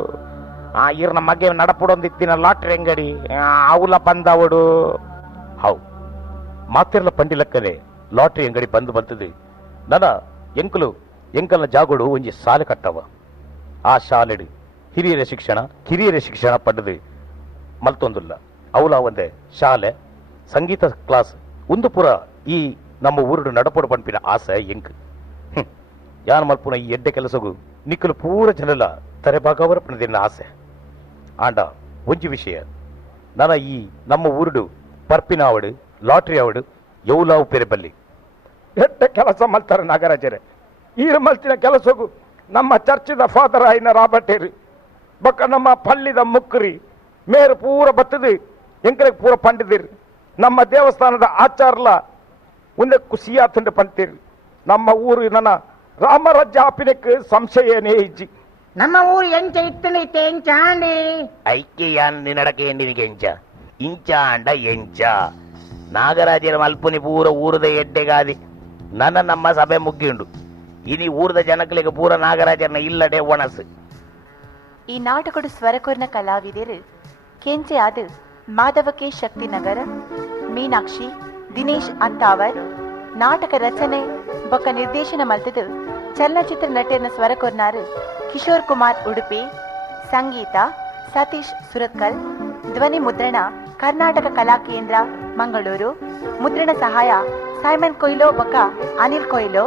ಈರ್ನ ಮಗೆ ನಡಪುಡೊಂದಿತ್ತಿನ ಲಾಟ್ರಿ ಅಂಗಡಿ ಅವಲ ಬಂದವಡು. ಹೌ ಮಾತೆರ್ಲ ಪಂಡಿಲಕ್ಕನೆ ಲಾಟ್ರಿ ಅಂಗಡಿ ಬಂದು ಬರ್ತದೆ. ನನ್ನ ಎಂಕಲ್ನ ಜಾಗೋಡು ಒಂಜಿ ಶಾಲೆ ಕಟ್ಟವ. ಆ ಶಾಲೆಡು ಕಿರಿಯರ ಶಿಕ್ಷಣ ಪಡೆದು ಮಲ್ತೊಂದುಲ್ಲ. ಅವಲ ಒಂದೇ ಶಾಲೆ ಸಂಗೀತ ಕ್ಲಾಸ್ ಒಂದು ಪುರ ಈ ನಮ್ಮ ಊರುಡು ನಡಪಡು ಪಂಪಿನ ಆಸೆ ಎಂಕ್ ಯಾನ್ ಮಲ್ಪುನ ಈ ಎಡ್ಡೆ ಕೆಲಸಗೂ ನಿಕ್ಕಲು ಪೂರ ಜನಲ ತರೆಬಾಗವರ ಪಣದಿನ ಆಸೆ. ಆಂಡ ಒಂಜಿ ವಿಷಯ ನನ್ನ ಈ ನಮ್ಮ ಊರುಡು ಪರ್ಪಿನ ಆವಡು ಲಾಟ್ರಿ ಆವಡು ಯೌಲಾವು ಪೆರೆ ಬಲ್ಲಿ ಎಡ್ಡೆ ಕೆಲಸ ಮಲ್ತಾರೆ ನಾಗರಾಜರೇ. ಈರು ಮಲ್ತಿನ ಕೆಲಸಗೂ ನಮ್ಮ ಚರ್ಚಿದ ಫಾದರ್ ಆಯ್ನ ರಾಬರ್ಟೇರಿ ಬೊಕ್ಕ ನಮ್ಮ ಪಳ್ಳಿದ ಮುಕ್ಕರಿ ಮೇರು ಪೂರ ಬತ್ತದು ಎಂಕರಿಗೆ ಪೂರ ಪಂಡಿದಿರಿ. ನಮ್ಮ ದೇವಸ್ಥಾನದ ಆಚಾರಲ ಒಂದೇ ಖುಷಿಯಾತಂಡು ಪಂತೀರಿ. ನಮ್ಮ ಊರು ನನ್ನ ರಾಮರಾಜ್ಯ ಆಪಿನಕ್ಕೆ ಸಂಶಯನೇ ಇಜ್ಜಿ. ನಮ್ಮ ಊರು ಎಂಚ ಇತ್ತನೈತೆ ಎಂಚ ಆಂಡಿ ಐಕ್ಯ ಯಾನ್ ನಿನ್ನಡಕೆ ಎಂಡಿನಿಗೆ ಇಂಚ ಅಂಡ ಎಂಚ ನಾಗರಾಜರ ಮಲ್ಪುನಿ ಪೂರ ಊರದ ಎಡ್ಡೆಗಾದಿ ನನ್ನ ನಮ್ಮ ಸಭೆ ಮುಗ್ಗಿಂಡು. ಇನಿ ಊರದ ಜನಕಲಿಗೆ ಪೂರ ನಾಗರಾಜರನ್ನ ಇಲ್ಲಡೆ ಒಣಸು. ಈ ನಾಟಕಡು ಸ್ವರಕೂರ್ನ ಕಲಾವಿದರು ಕೆಂಚೆ ಆದ ಮಾಧವ ಕೆ ಶಕ್ತಿನಗರ, ಮೀನಾಕ್ಷಿ, ದಿನೇಶ್ ಅಂತಾವರ್. ನಾಟಕ ರಚನೆ ಬೊಕ್ಕ ನಿರ್ದೇಶನ ಮಲ್ತದು ಚಲನಚಿತ್ರ ನಟರ್ನ ಸ್ವರಕೂರ್ನಾರು ಕಿಶೋರ್ ಕುಮಾರ್ ಉಡುಪಿ, ಸಂಗೀತ ಸತೀಶ್ ಸುರತ್ಕಲ್, ಧ್ವನಿ ಮುದ್ರಣ ಕರ್ನಾಟಕ ಕಲಾ ಕೇಂದ್ರ ಮಂಗಳೂರು, ಮುದ್ರಣ ಸಹಾಯ ಸೈಮನ್ ಕೊಯ್ಲೋ ಬೊಕ್ಕ ಅನಿಲ್ ಕೊಯ್ಲೋ.